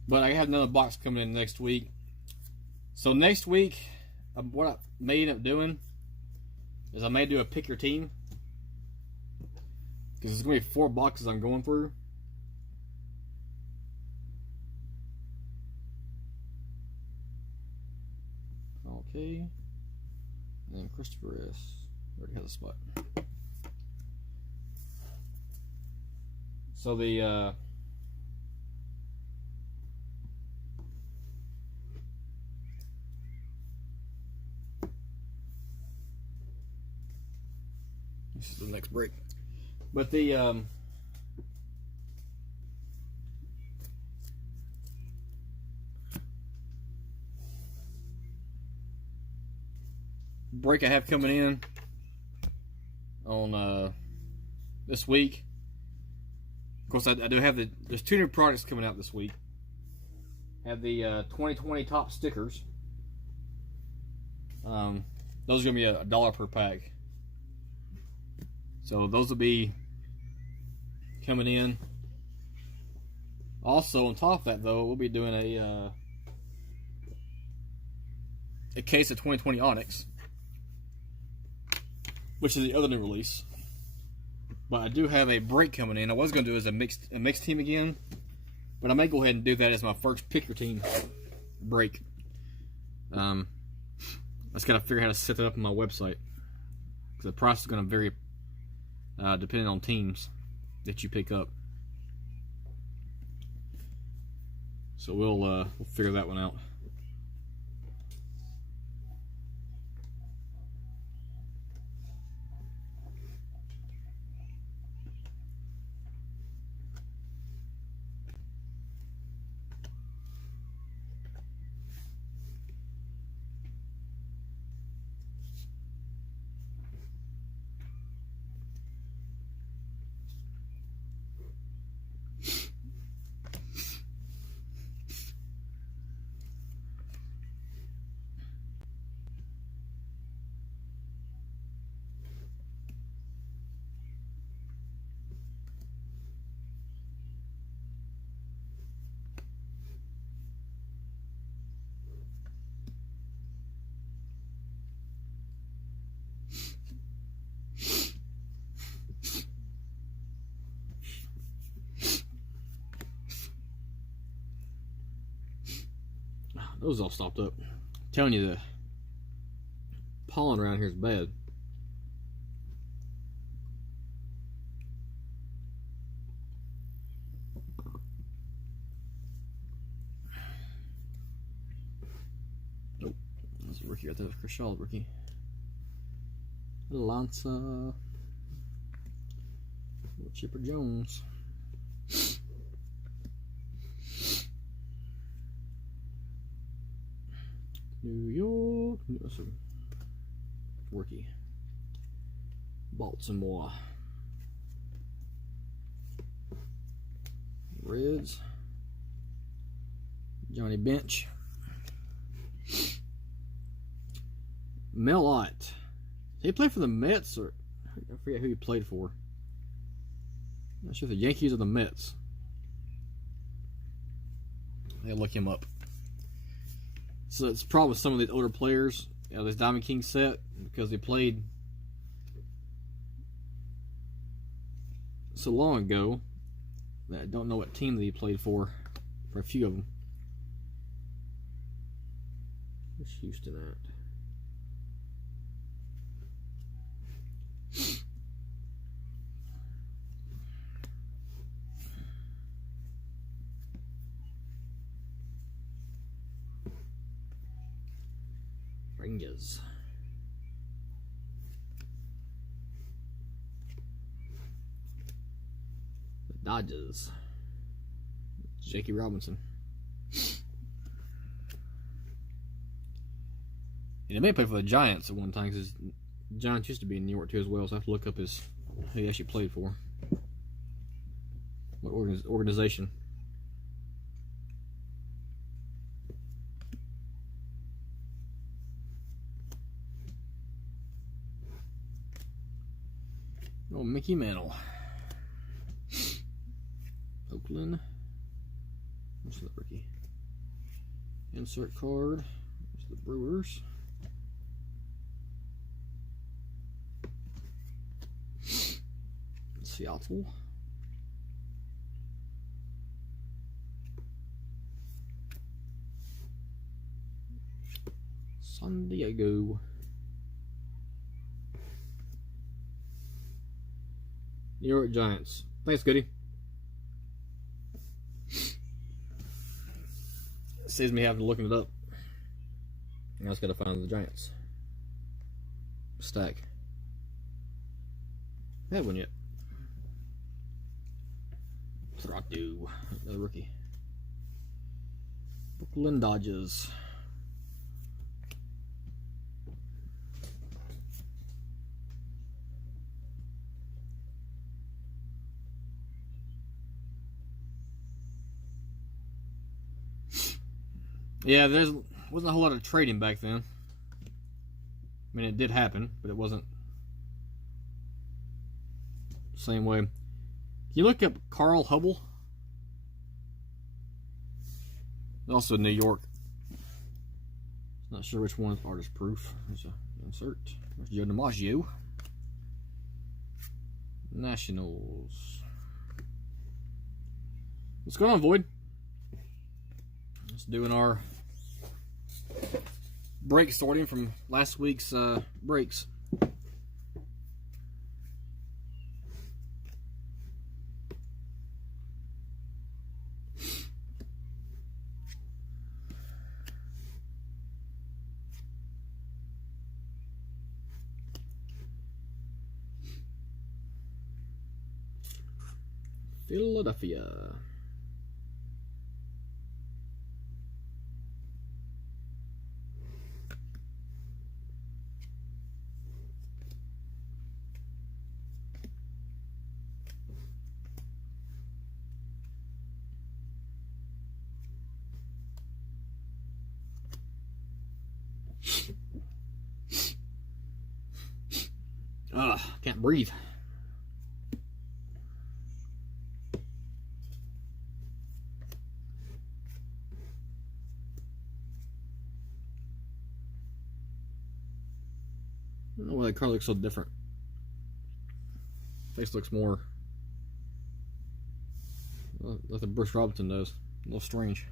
But I have another box coming in next week. So next week, what I may end up doing is I may do a pick your team. Because there's going to be 4 boxes I'm going through. Okay. And then Christopher S. Already has a spot. So the this is the next break. But the break I have coming in on this week. Of course, I do have there's 2 new products coming out this week. I have the 2020 top stickers. Those are going to be $1 per pack. So those will be coming in. Also, on top of that, though, we'll be doing a case of 2020 Onyx, which is the other new release. But I do have a break coming in. I was going to do it as a mixed team again, but I may go ahead and do that as my first pick your team break. I just got to figure out how to set that up on my website, because the price is going to vary depending on teams that you pick up. So we'll figure that one out. Those all stopped up. I'm telling you, the pollen around here is bad. Nope, that's a rookie right there. Chris Shaw, rookie. Lanza. Chipper Jones. New York, rookie. Baltimore. Reds. Johnny Bench. Mel Ott. Did he play for the Mets, or I forget who he played for? I'm not sure if the Yankees or the Mets. I gotta look him up. So it's probably some of the older players, this Diamond King set, because they played so long ago that I don't know what team that he played for a few of them. Where's Houston at? Rangers. The Dodgers. Jackie Robinson. And he may play for the Giants at one time, because the Giants used to be in New York too as well, so I have to look up who he actually played for. What organization. Oh, Mickey Mantle. Oakland. What's the rookie? Insert card. There's the Brewers. Seattle. San Diego. New York Giants. Thanks, Goody. Saves me having to look it up. I just gotta find the Giants stack. I had one yet. Thratu, another rookie. Brooklyn Dodgers. Yeah, there wasn't a whole lot of trading back then. I mean, it did happen, but it wasn't the same way. Can you look up Carl Hubble? Also New York. Not sure which one is artist proof. There's an insert. There's Joe DiMaggio. Nationals. What's going on, Void? Just doing our break sorting from last week's breaks. Philadelphia. Can't breathe. I don't know why the car looks so different. Face looks more like the Bruce Robinson does. A little strange.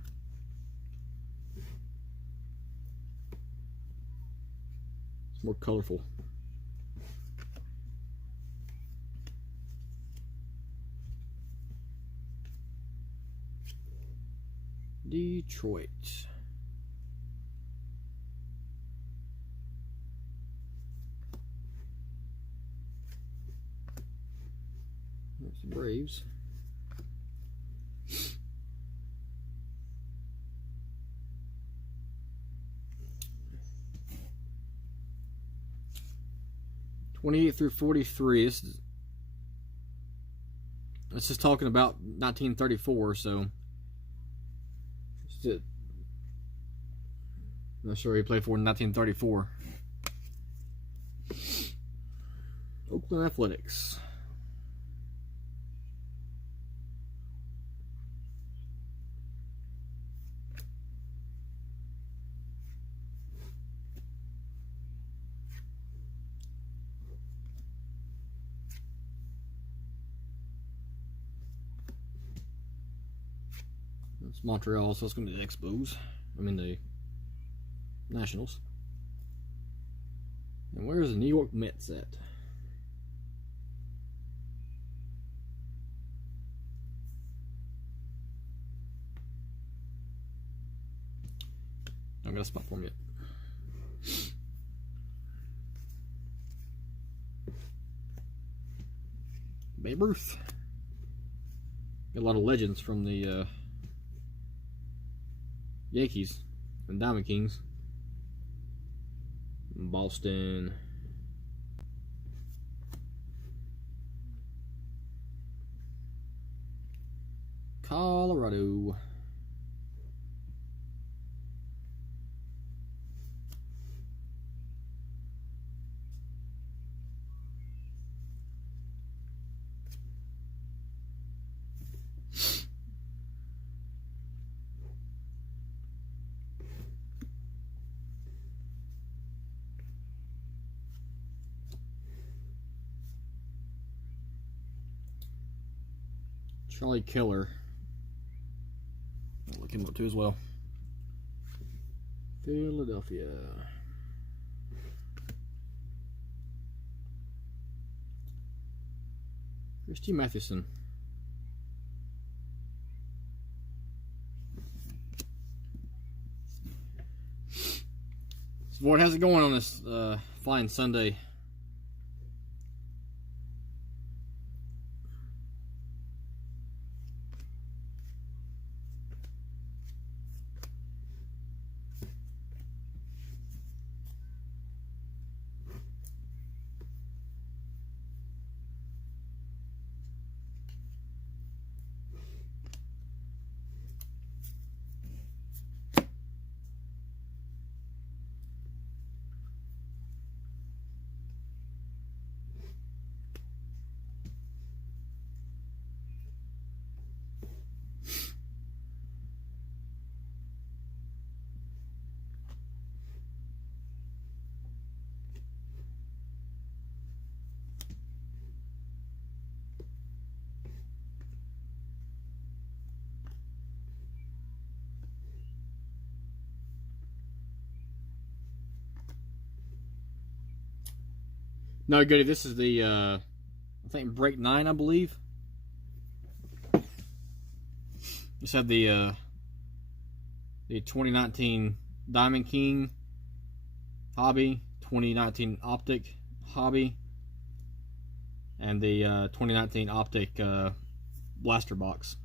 It's more colorful. Detroit. There's the Braves. '28 through 43. This is talking about 1934. So, I'm not sure he played for in 1934. Oakland Athletics. It's Montreal, so it's going to be the Expos. I mean the Nationals. And where's the New York Mets at? I got a spot for him yet. Babe Ruth. Got a lot of legends from the Yankees and Diamond Kings. Boston. Colorado. Charlie Killer. I'll look him up too as well. Philadelphia. Christy Mathewson. So, Ward, how's it going on this fine Sunday? No, Goody, this is the, I think break 9, I believe. Just had the 2019 Diamond King hobby, 2019 Optic hobby, and the 2019 Optic blaster box.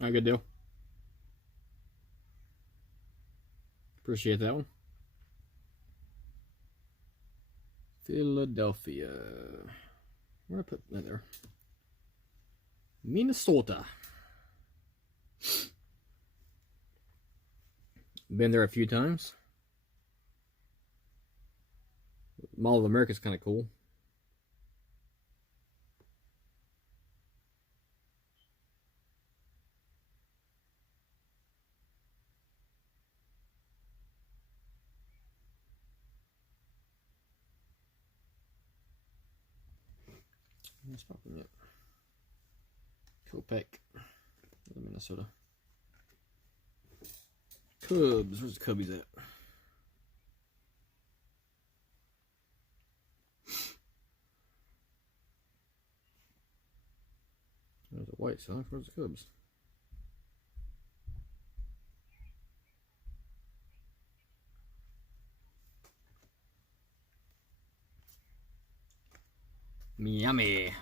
All right, good deal. Appreciate that one. Philadelphia. Where did I put that there? Minnesota. Been there a few times. Mall of America is kind of cool. What's popping up? Kopech, Minnesota. Cubs. Where's the Cubbies at? There's a White Sox. Where's the Cubs? Miami.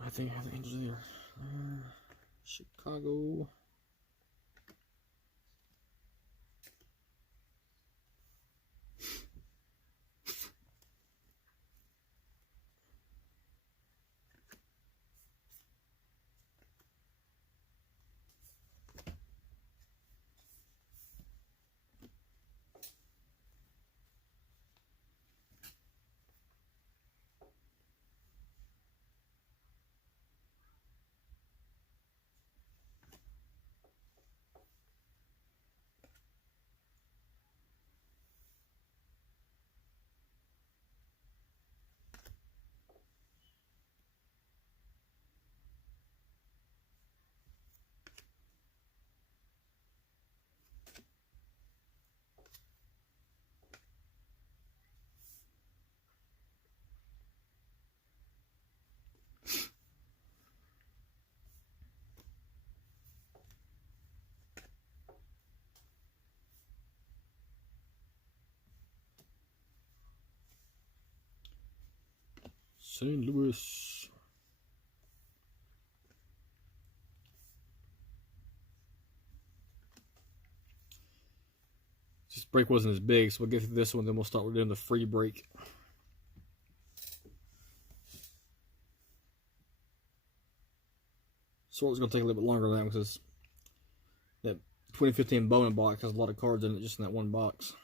I think the Angels are there. Chicago. St. Louis. This break wasn't as big, so we'll get through this one, then we'll start doing the free break. Sort's going to take a little bit longer than that because that 2015 Bowman box has a lot of cards in it just in that one box.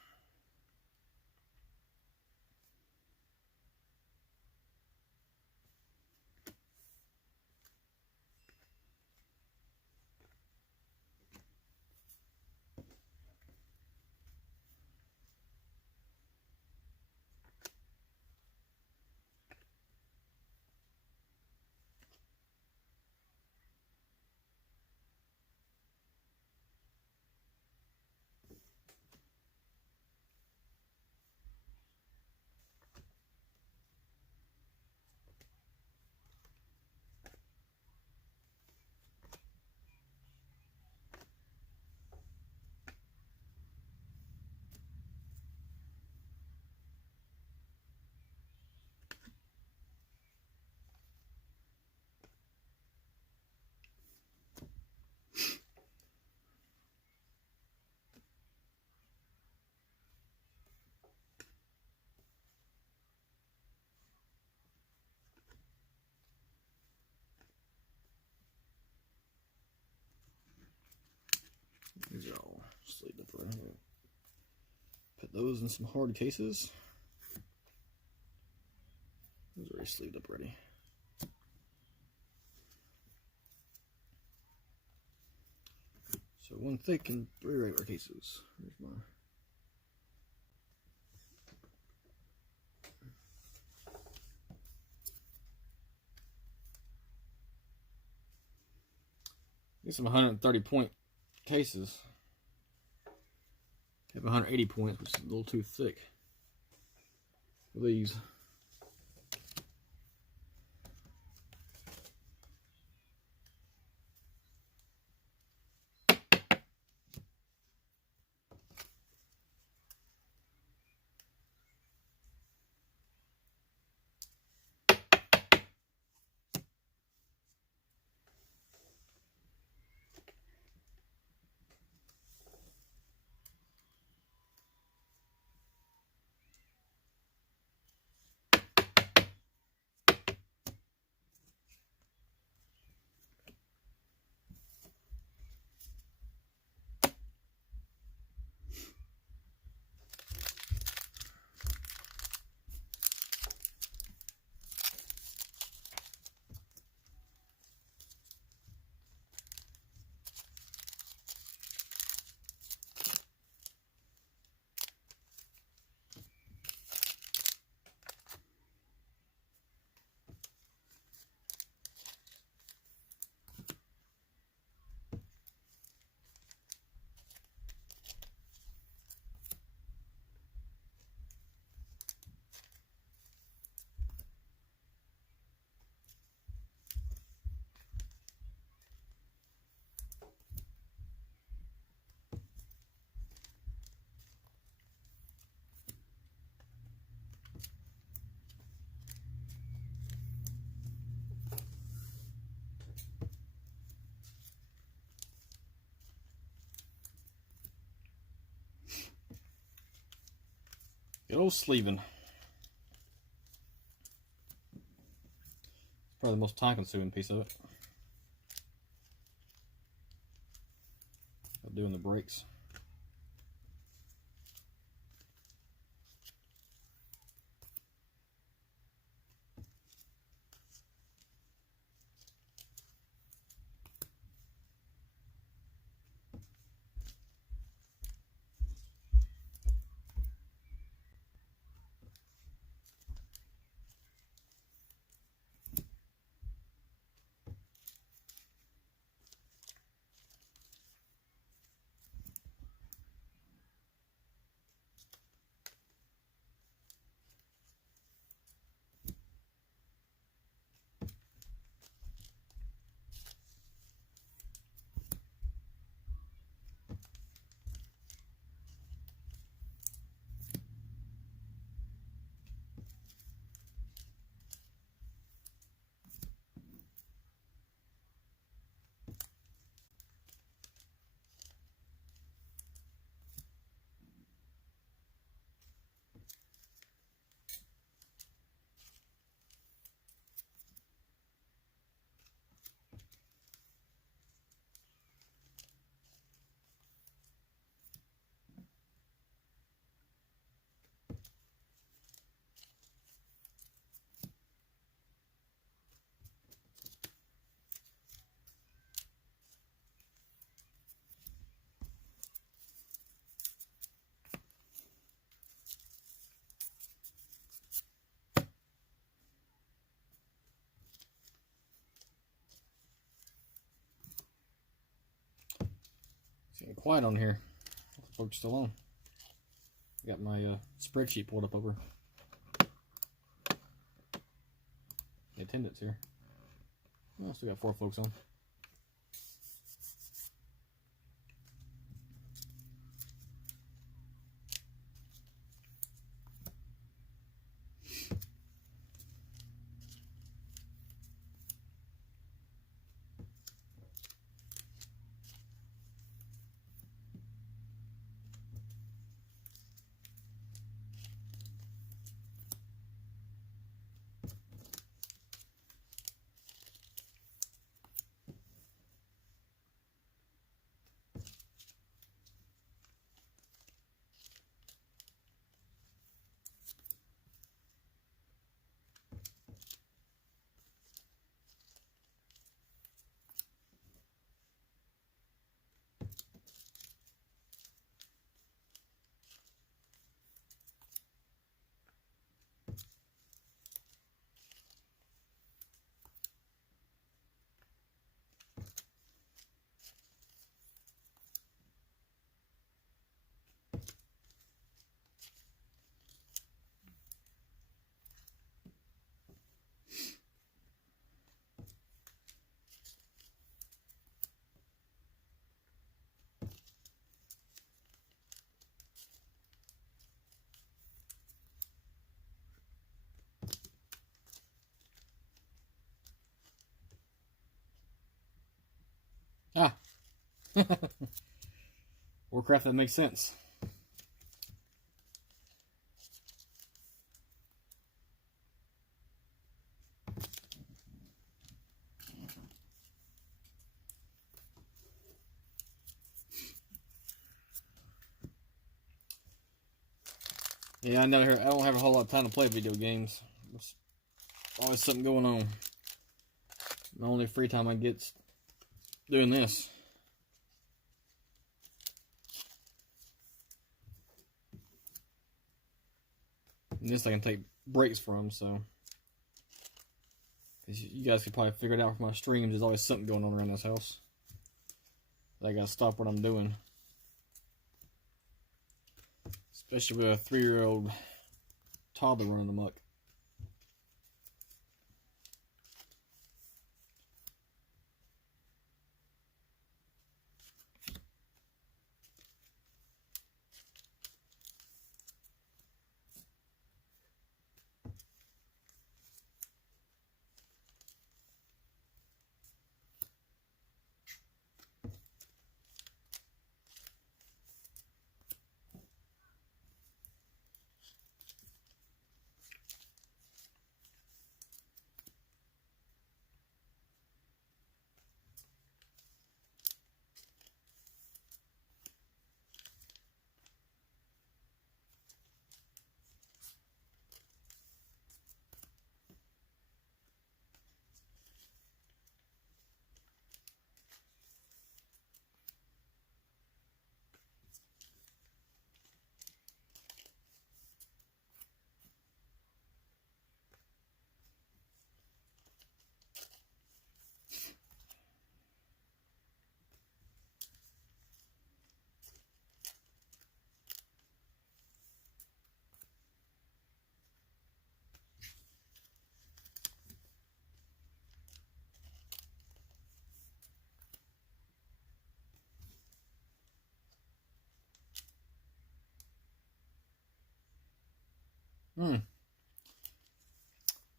right here. Put those in some hard cases. Those are already sleeved up ready. So 1 thick and 3 regular cases. Here's my. Get some 130 point cases. I have 180 points, which is a little too thick for these. Good old sleeving. It's probably the most time consuming piece of it. Doing the brakes. It's getting quiet on here. Folks still on. Got my spreadsheet pulled up over the attendance here. Oh, still got 4 folks on. Warcraft that makes sense. Yeah, I don't have a whole lot of time to play video games. There's always something going on. The only free time I get's doing this. And this I can take breaks from, so. You guys could probably figure it out from my streams. There's always something going on around this house. I gotta stop what I'm doing. Especially with a 3-year-old toddler running amok.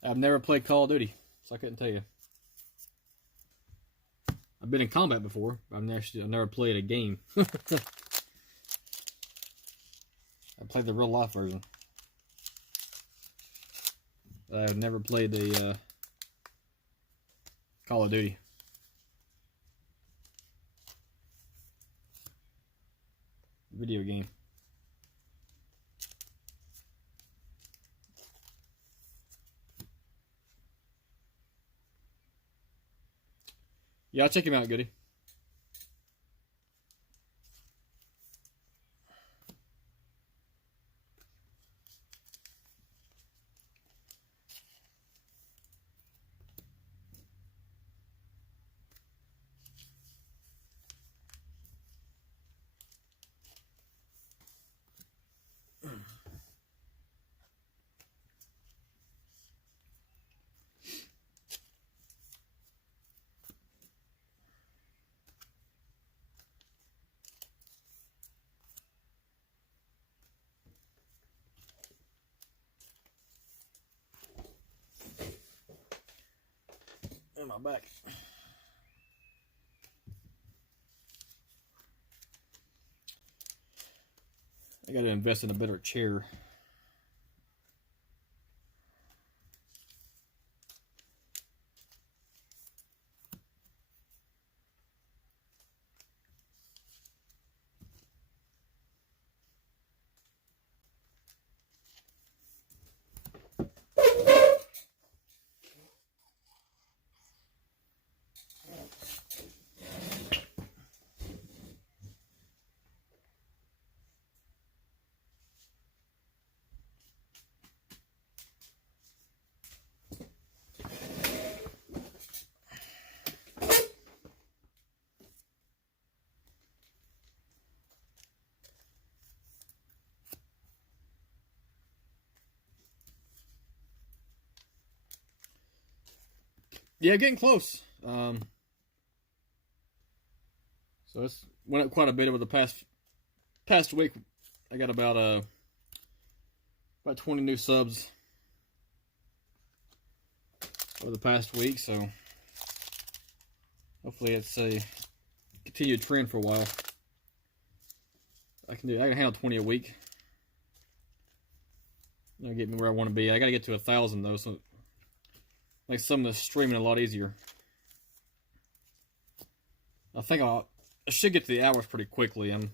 I've never played Call of Duty, so I couldn't tell you. I've been in combat before, but I've never played a game. I played the real life version. I've never played the Call of Duty. Video game. Yeah, I'll check him out, Goody. In my back. I gotta invest in a better chair. Yeah, getting close. So it's went up quite a bit over the past week. I got about 20 new subs over the past week, so hopefully it's continue to trend for a while. I can handle 20 a week. That'll get me where I want to be. I got to get to 1,000 though, so it makes some of the streaming a lot easier. I think I should get to the hours pretty quickly. I'm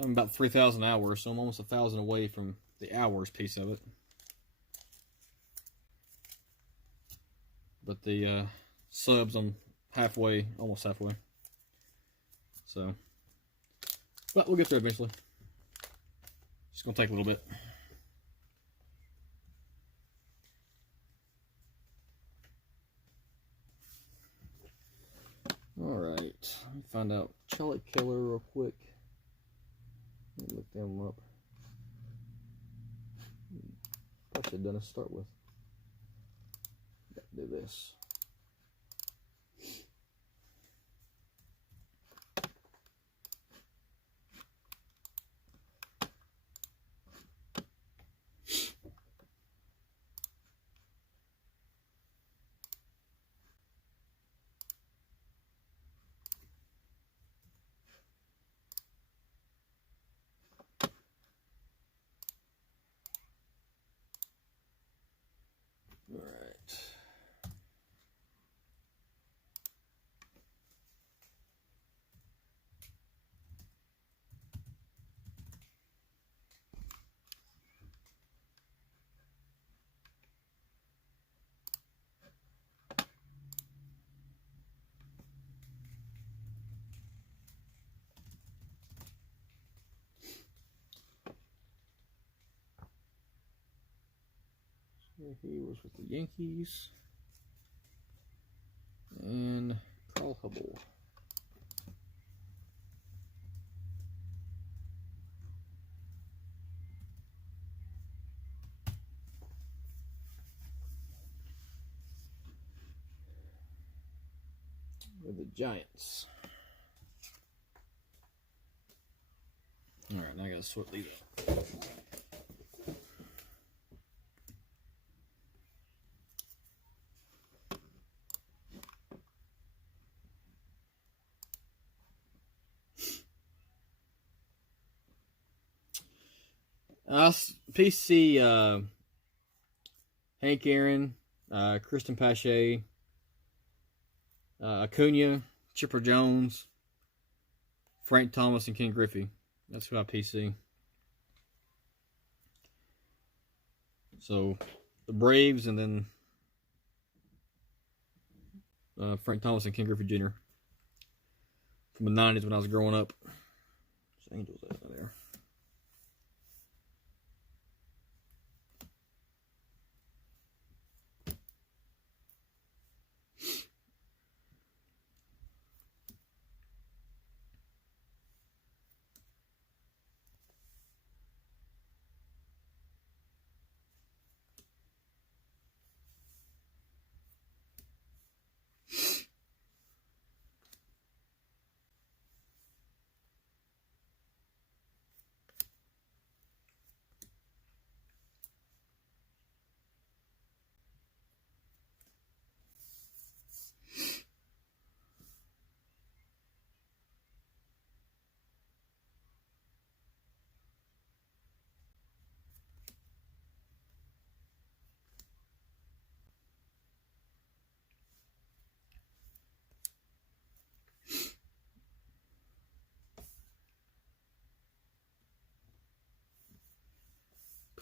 about 3,000 hours, so I'm almost 1,000 away from the hours piece of it. But the subs, I'm halfway, almost halfway. So, but we'll get there eventually. Just gonna take a little bit. Alright, let me find out Charlie Killer real quick. Let me look them up. Probably should have done this to start with. Got to do this. All right. So he was with the Yankees and Carl Hubble. With the Giants. All right, now I gotta sort these out. PC, Hank Aaron, Christian Pache, Acuna, Chipper Jones, Frank Thomas, and Ken Griffey. That's who I PC. So, the Braves, and then Frank Thomas and Ken Griffey Jr. from the 90s when I was growing up. There's Angels out there.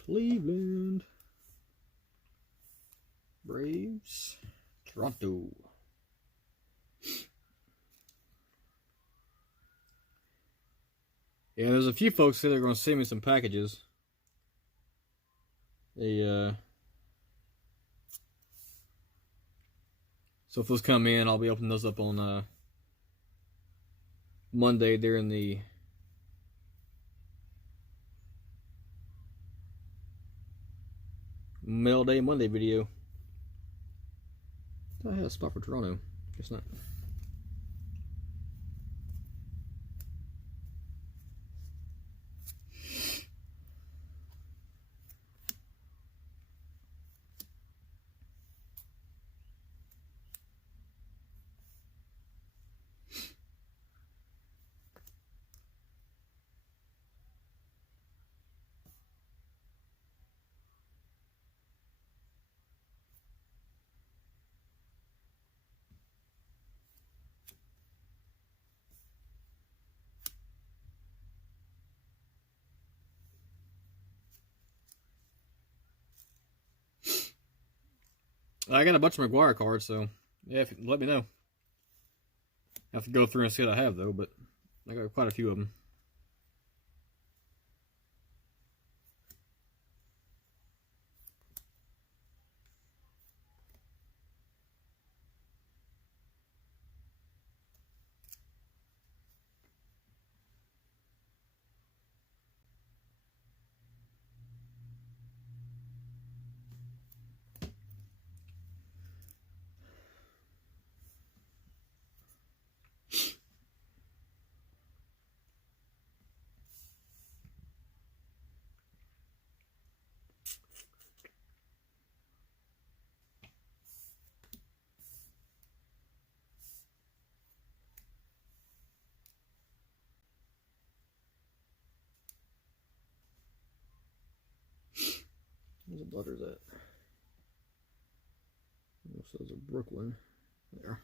Cleveland, Braves, Toronto. Yeah, there's a few folks that are going to send me some packages. So if those come in, I'll be opening those up on Monday during the Mail Day Monday video. I had a spot for Toronto. Guess not. I got a bunch of McGuire cards, so yeah, let me know. I have to go through and see what I have though, but I got quite a few of them. Where's the Dodgers at? Also, there's a Brooklyn there.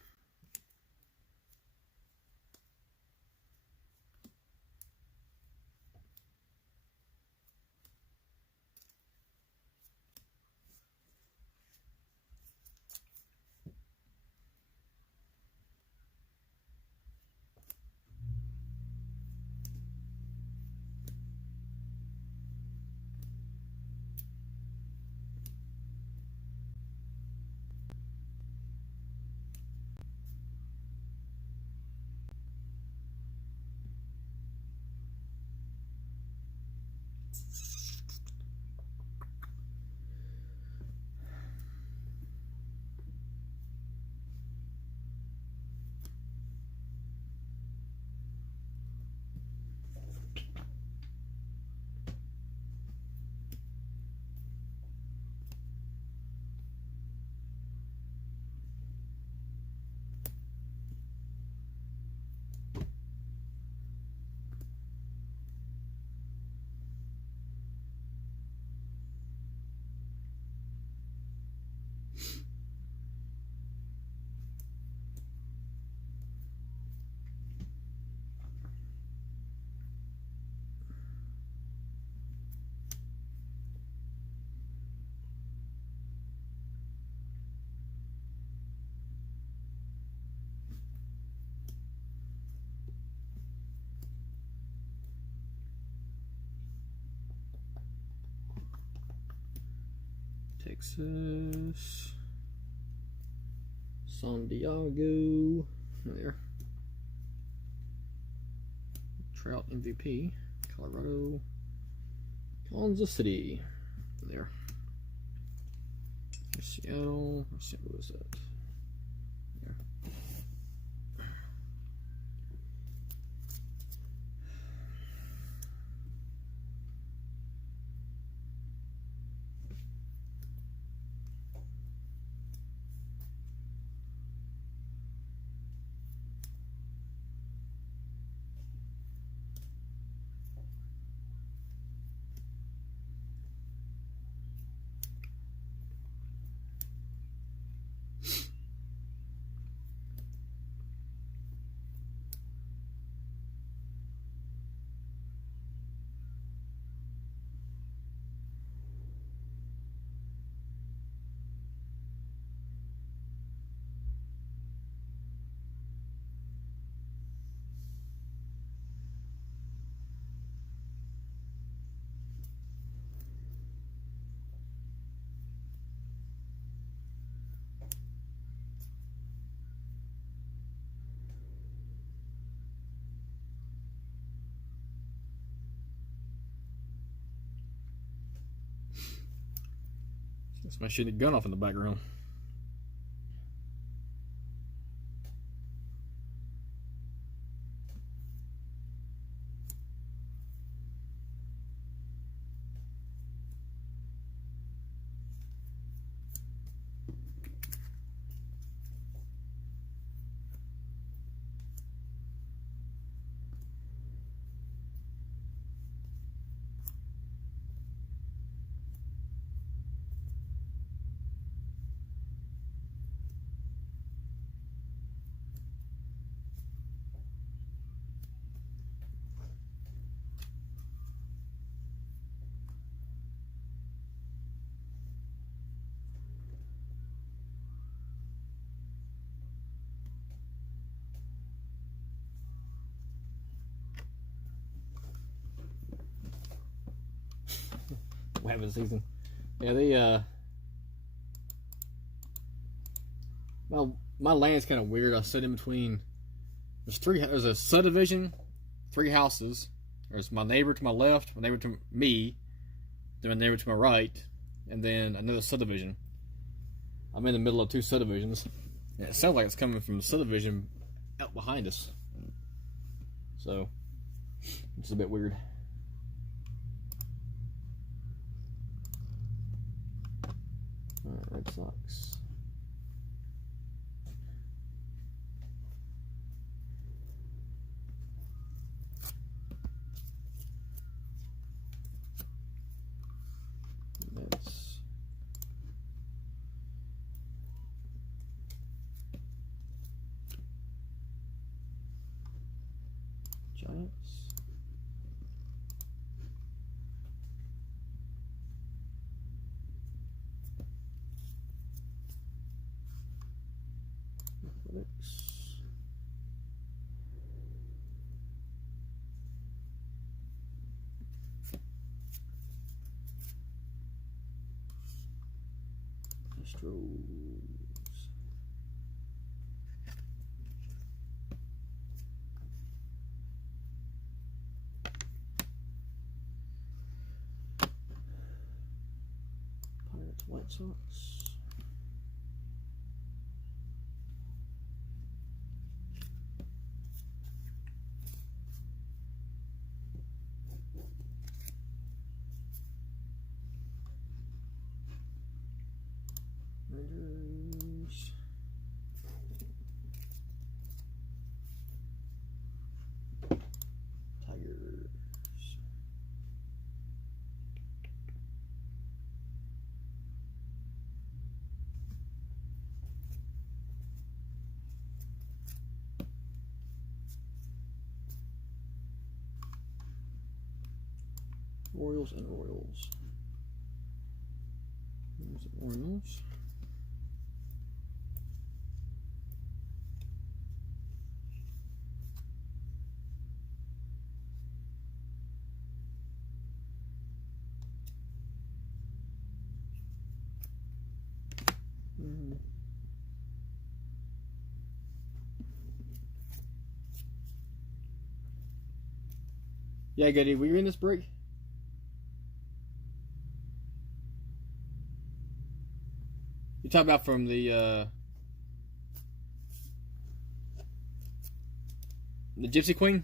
Texas, San Diego, there. Trout MVP, Colorado, Kansas City, there. Seattle, St. Louis at. There. Somebody shooting a gun off in the background. what happened this season. Yeah, they my land's kind of weird. I sit in between. There's a subdivision, 3 houses. There's my neighbor to my left, my neighbor to me, then my neighbor to my right, and then another subdivision. I'm in the middle of 2 subdivisions. And it sounds like it's coming from the subdivision out behind us. So, it's a bit weird. Alright, Red Sox. Mets. Giants. Athletics. Astros. Pirates, White Sox. Rangers. Tigers. Orioles and Royals. There's the Orioles. Yeah, Getty, were you in this break? You talking about from the Gypsy Queen?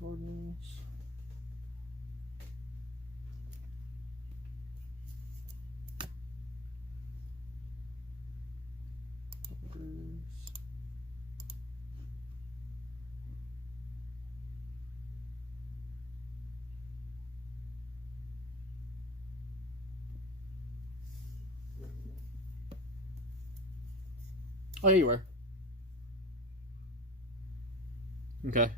Cardinals. Oh, yeah, you were. Okay.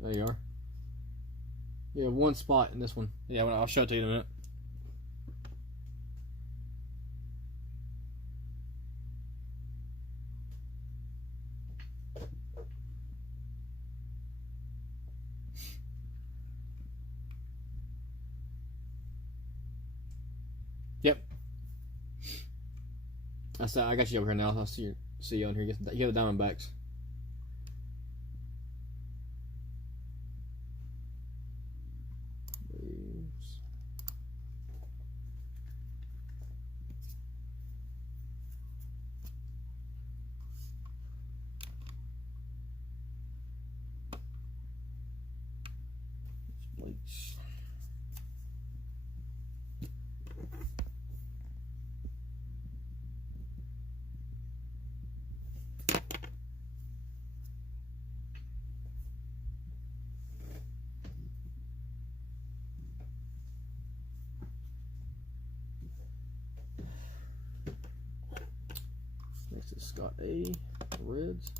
There you are. You have 1 spot in this one. Yeah, I'll show it to you in a minute. Yep. I got you over here now. I'll see you on here. You have the Diamondbacks. Blake's. Next is Scott A. Reds.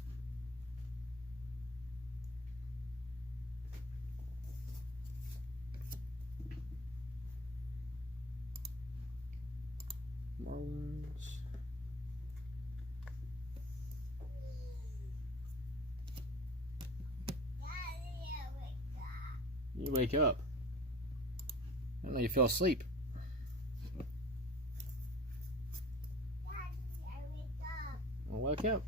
Marlins. You wake up. I don't know you fell asleep. Well, wake up.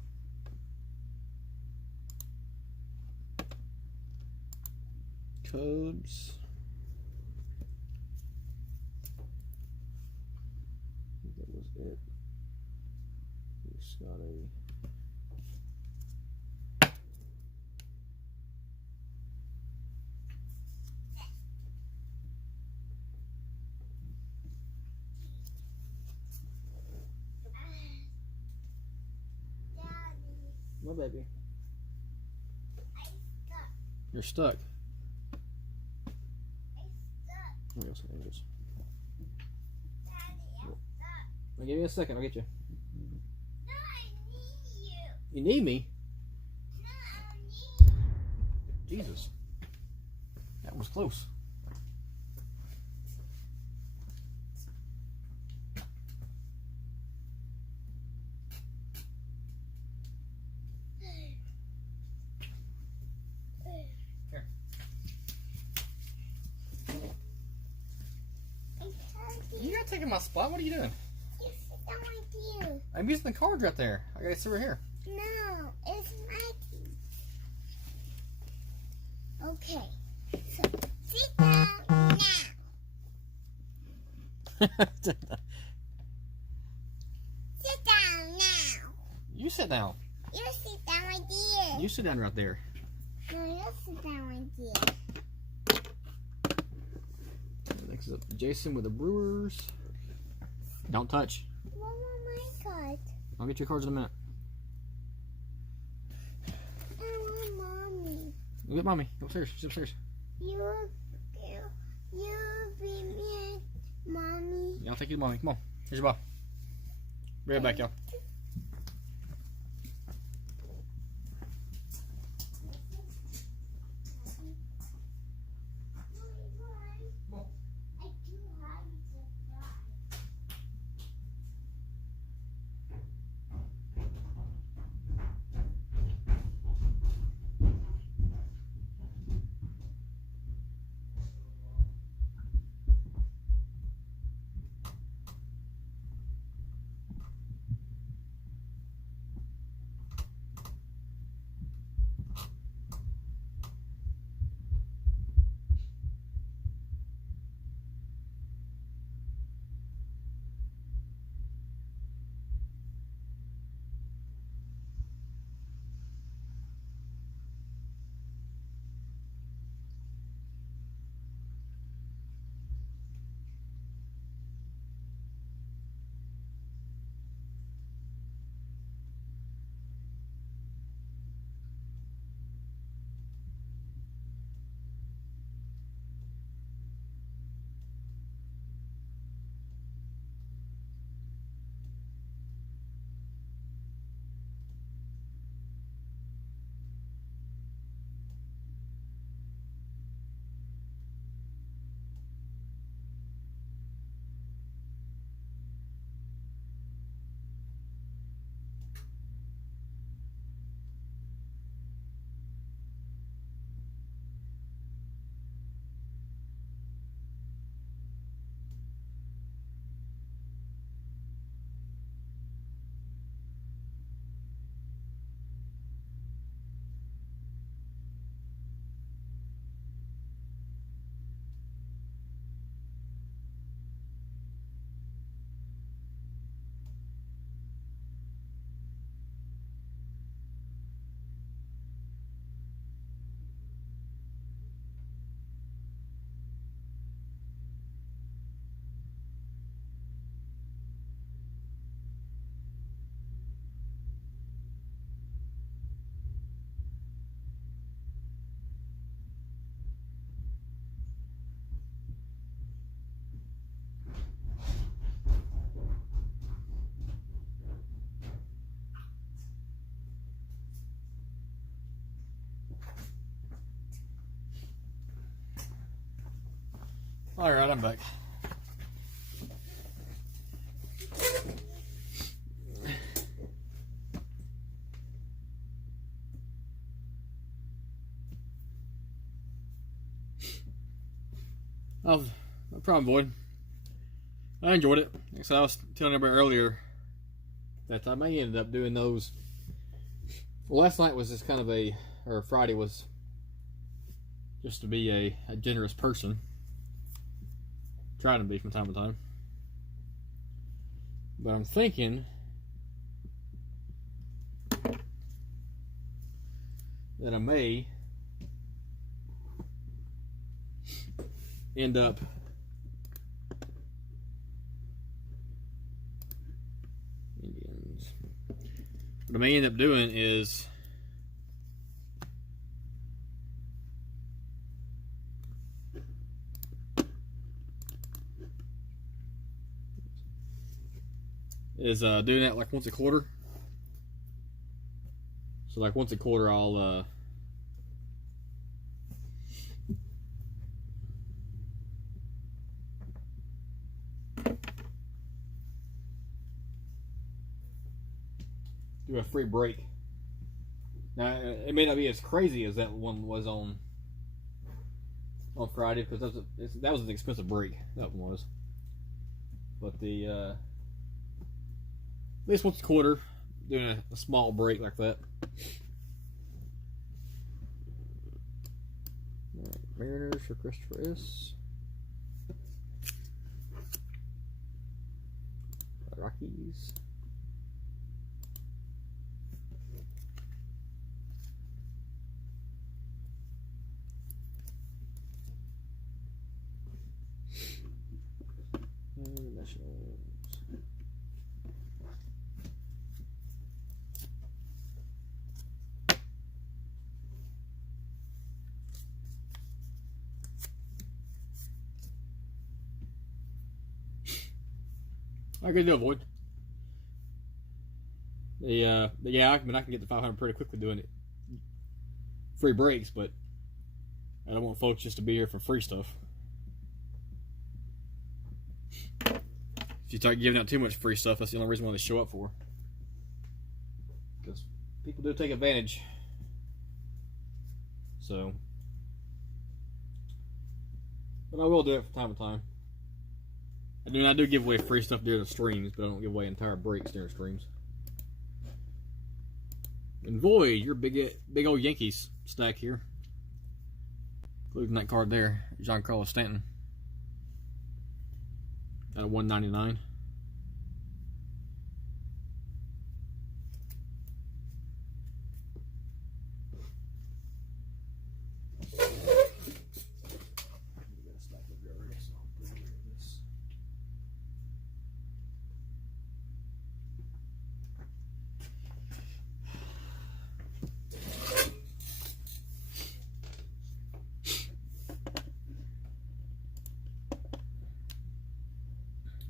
Cubs. That was it. Scott A. What, baby? You're stuck. There goes some angels. I'll give you a second. I'll get you. No, I need you. You need me? No, I don't need you. Jesus. That was close. You're not taking my spot. What are you doing? You sit down with you. I'm using the cards right there. I gotta sit right here. No, it's Mikey. Okay, so sit down now. Sit down now. You sit down. You sit down right there. You sit down right there. No, you sit down right there. Next is up Jason with the Brewers. Don't touch. Mama, my card. I'll get your cards in a minute. I want mommy. You get mommy. Go upstairs. She's upstairs. You be me, mommy. Yeah, I'll take you to mommy. Come on. Here's your ball. Be right back, y'all. All right, I'm back. Oh, no problem, Void. I enjoyed it. Like I said, I was telling everybody earlier that I may end up doing those. Well, last night was just kind of or Friday was just to be a generous person. Trying to be from time to time. But I'm thinking that I may end up Indians. What I may end up doing is doing that like once a quarter. So like once a quarter I'll do a free break. Now it may not be as crazy as that one was on Friday, because that was an expensive break. That one was. But the at least once a quarter, doing a small break like that. All right, Mariners for Christopher S. Rockies. And Nationals. I can do it, Void. Yeah, I can get to 500 pretty quickly doing it. Free breaks, but I don't want folks just to be here for free stuff. If you start giving out too much free stuff, that's the only reason why they show up for. Because people do take advantage. So, but I will do it from time to time. I do give away free stuff during the streams, but I don't give away entire breaks during streams. And Void, your big old Yankees stack here, including that card there, Giancarlo Stanton, at a 199.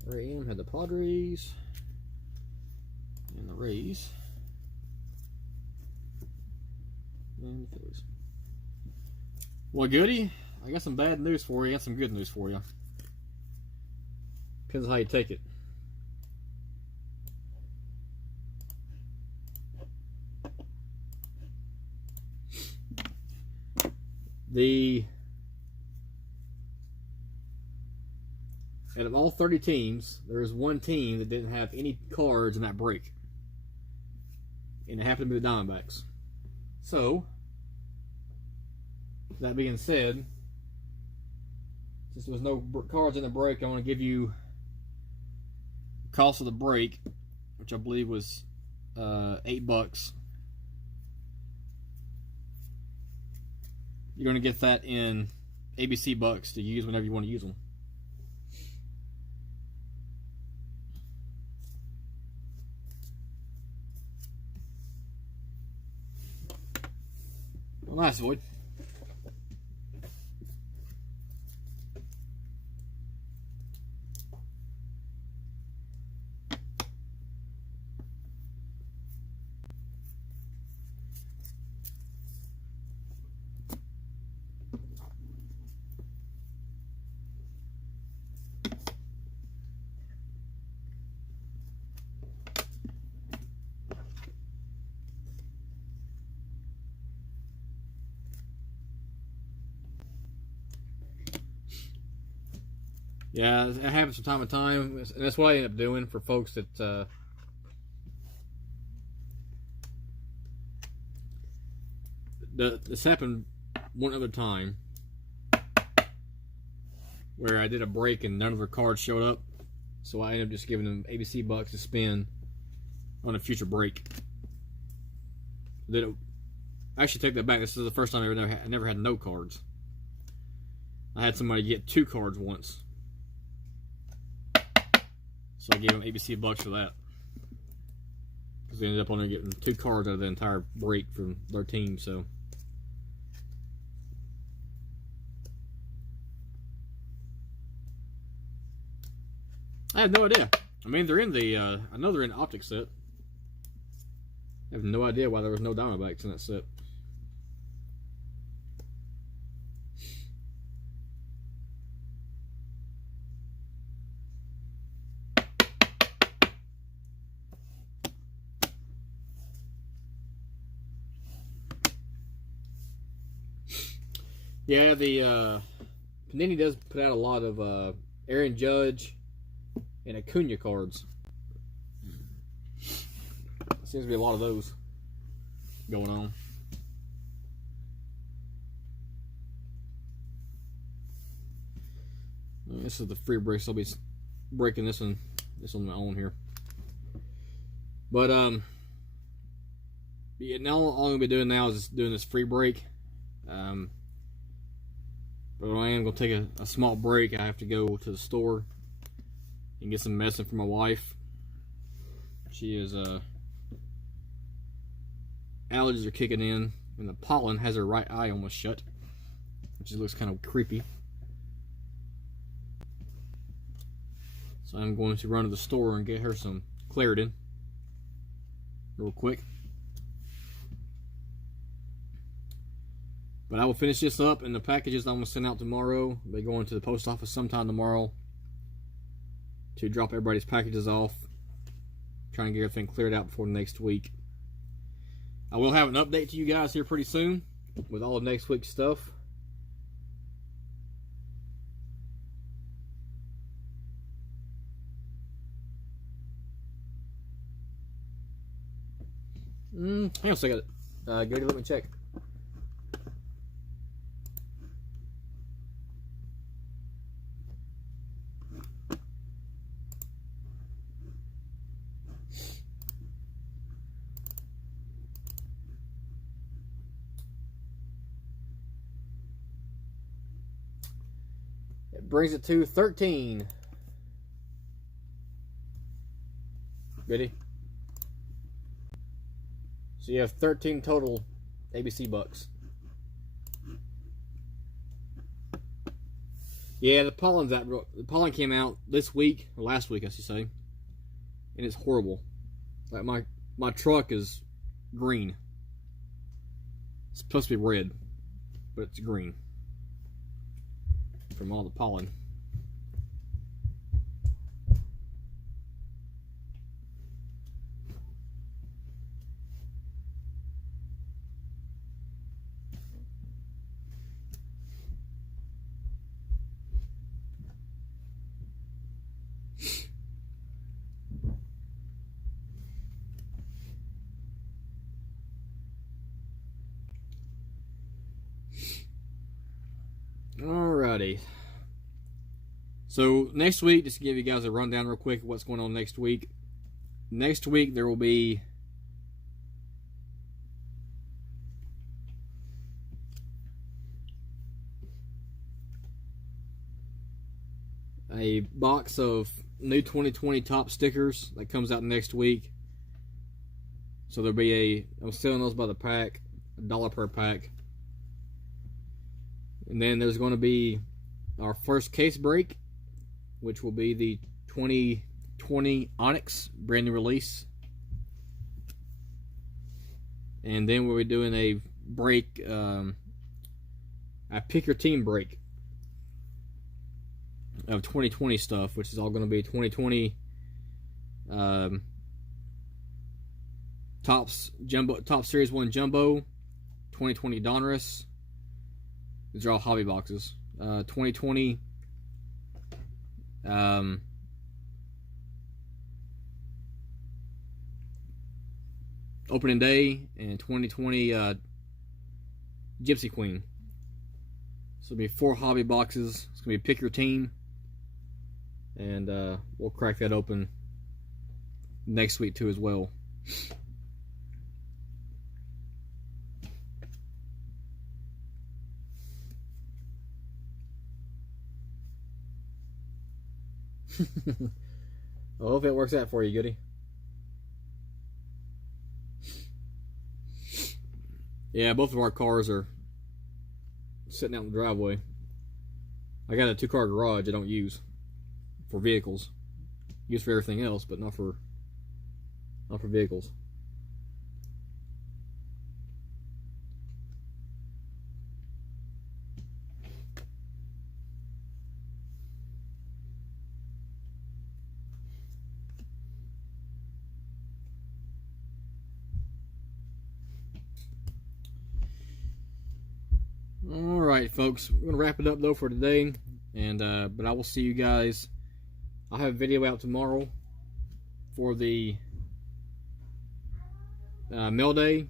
Ray M had the Padres and the Rays and the Phillies. Well, goody, I got some bad news for you and some good news for you. Depends on how you take it. Out of all 30 teams, there is one team that didn't have any cards in that break. And it happened to be the Diamondbacks. So, that being said, since there was no cards in the break, I want to give you the cost of the break, which I believe was $8. You're going to get that in ABC bucks to use whenever you want to use them. Well, nice, Void. Yeah, it happens from time to time, and that's what I end up doing for folks that this happened one other time where I did a break and none of their cards showed up, so I ended up just giving them ABC bucks to spend on a future break. I should take that back. This is the first time I never had no cards. I had somebody get 2 cards once, so I gave them ABC bucks for that, because they ended up only getting 2 cards out of the entire break from their team. So I have no idea. I mean, they're in the I know they're in the optic set. I have no idea why there was no Diamondbacks in that set. Yeah, the Panini does put out a lot of Aaron Judge and Acuna cards. Seems to be a lot of those going on. This is the free break, so I'll be breaking this on my own here. But yeah, now all I'm gonna be doing now is just doing this free break. But when I am gonna take a small break, I have to go to the store and get some medicine for my wife. She is allergies are kicking in, and the pollen has her right eye almost shut, which looks kind of creepy. So I'm going to run to the store and get her some Claritin real quick. But I will finish this up, and the packages I'm going to send out tomorrow, they're going to the post office sometime tomorrow to drop everybody's packages off. Trying to get everything cleared out before next week. I will have an update to you guys here pretty soon with all of next week's stuff. Hang on a second. Go to let me check. It brings it to 13. Ready? So you have 13 total ABC bucks. Yeah, the pollen came out this week, or last week I should say, and it's horrible. Like my truck is green. It's supposed to be red, but it's green from all the pollen. Alrighty. So next week, just to give you guys a rundown real quick of what's going on next week. Next week there will be a box of new 2020 top stickers that comes out next week. So there'll be I'm selling those by the pack, $1 per pack. And then there's going to be our first case break, which will be the 2020 Onyx brand new release. And then we'll be doing a break, a pick your team break of 2020 stuff, which is all going to be 2020 top series 1 jumbo, 2020 Donruss. These are all hobby boxes. 2020 Opening day and 2020 Gypsy Queen. So it'll be 4 hobby boxes. It's gonna be pick your team, and we'll crack that open next week too as well. I hope it works out for you, Goody. Yeah, both of our cars are sitting out in the driveway. I got a 2-car garage I don't use for vehicles. Use for everything else, but not for vehicles. Alright folks, we're going to wrap it up though for today, and but I will see you guys. I'll have a video out tomorrow for the mail day,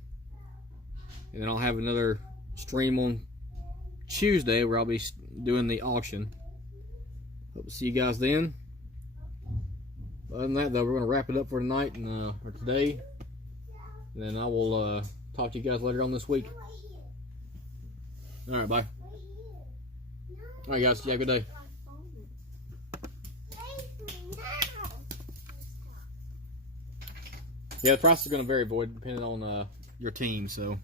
and then I'll have another stream on Tuesday where I'll be doing the auction. Hope to see you guys then. Other than that though, we're going to wrap it up for tonight and or today, and then I will talk to you guys later on this week. Alright, bye. Alright guys, yeah, good day. Yeah, the price is going to vary, Void, depending on your team, so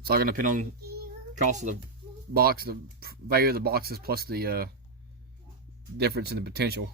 it's all going to depend on cost of the box, the value of the boxes, plus the difference in the potential.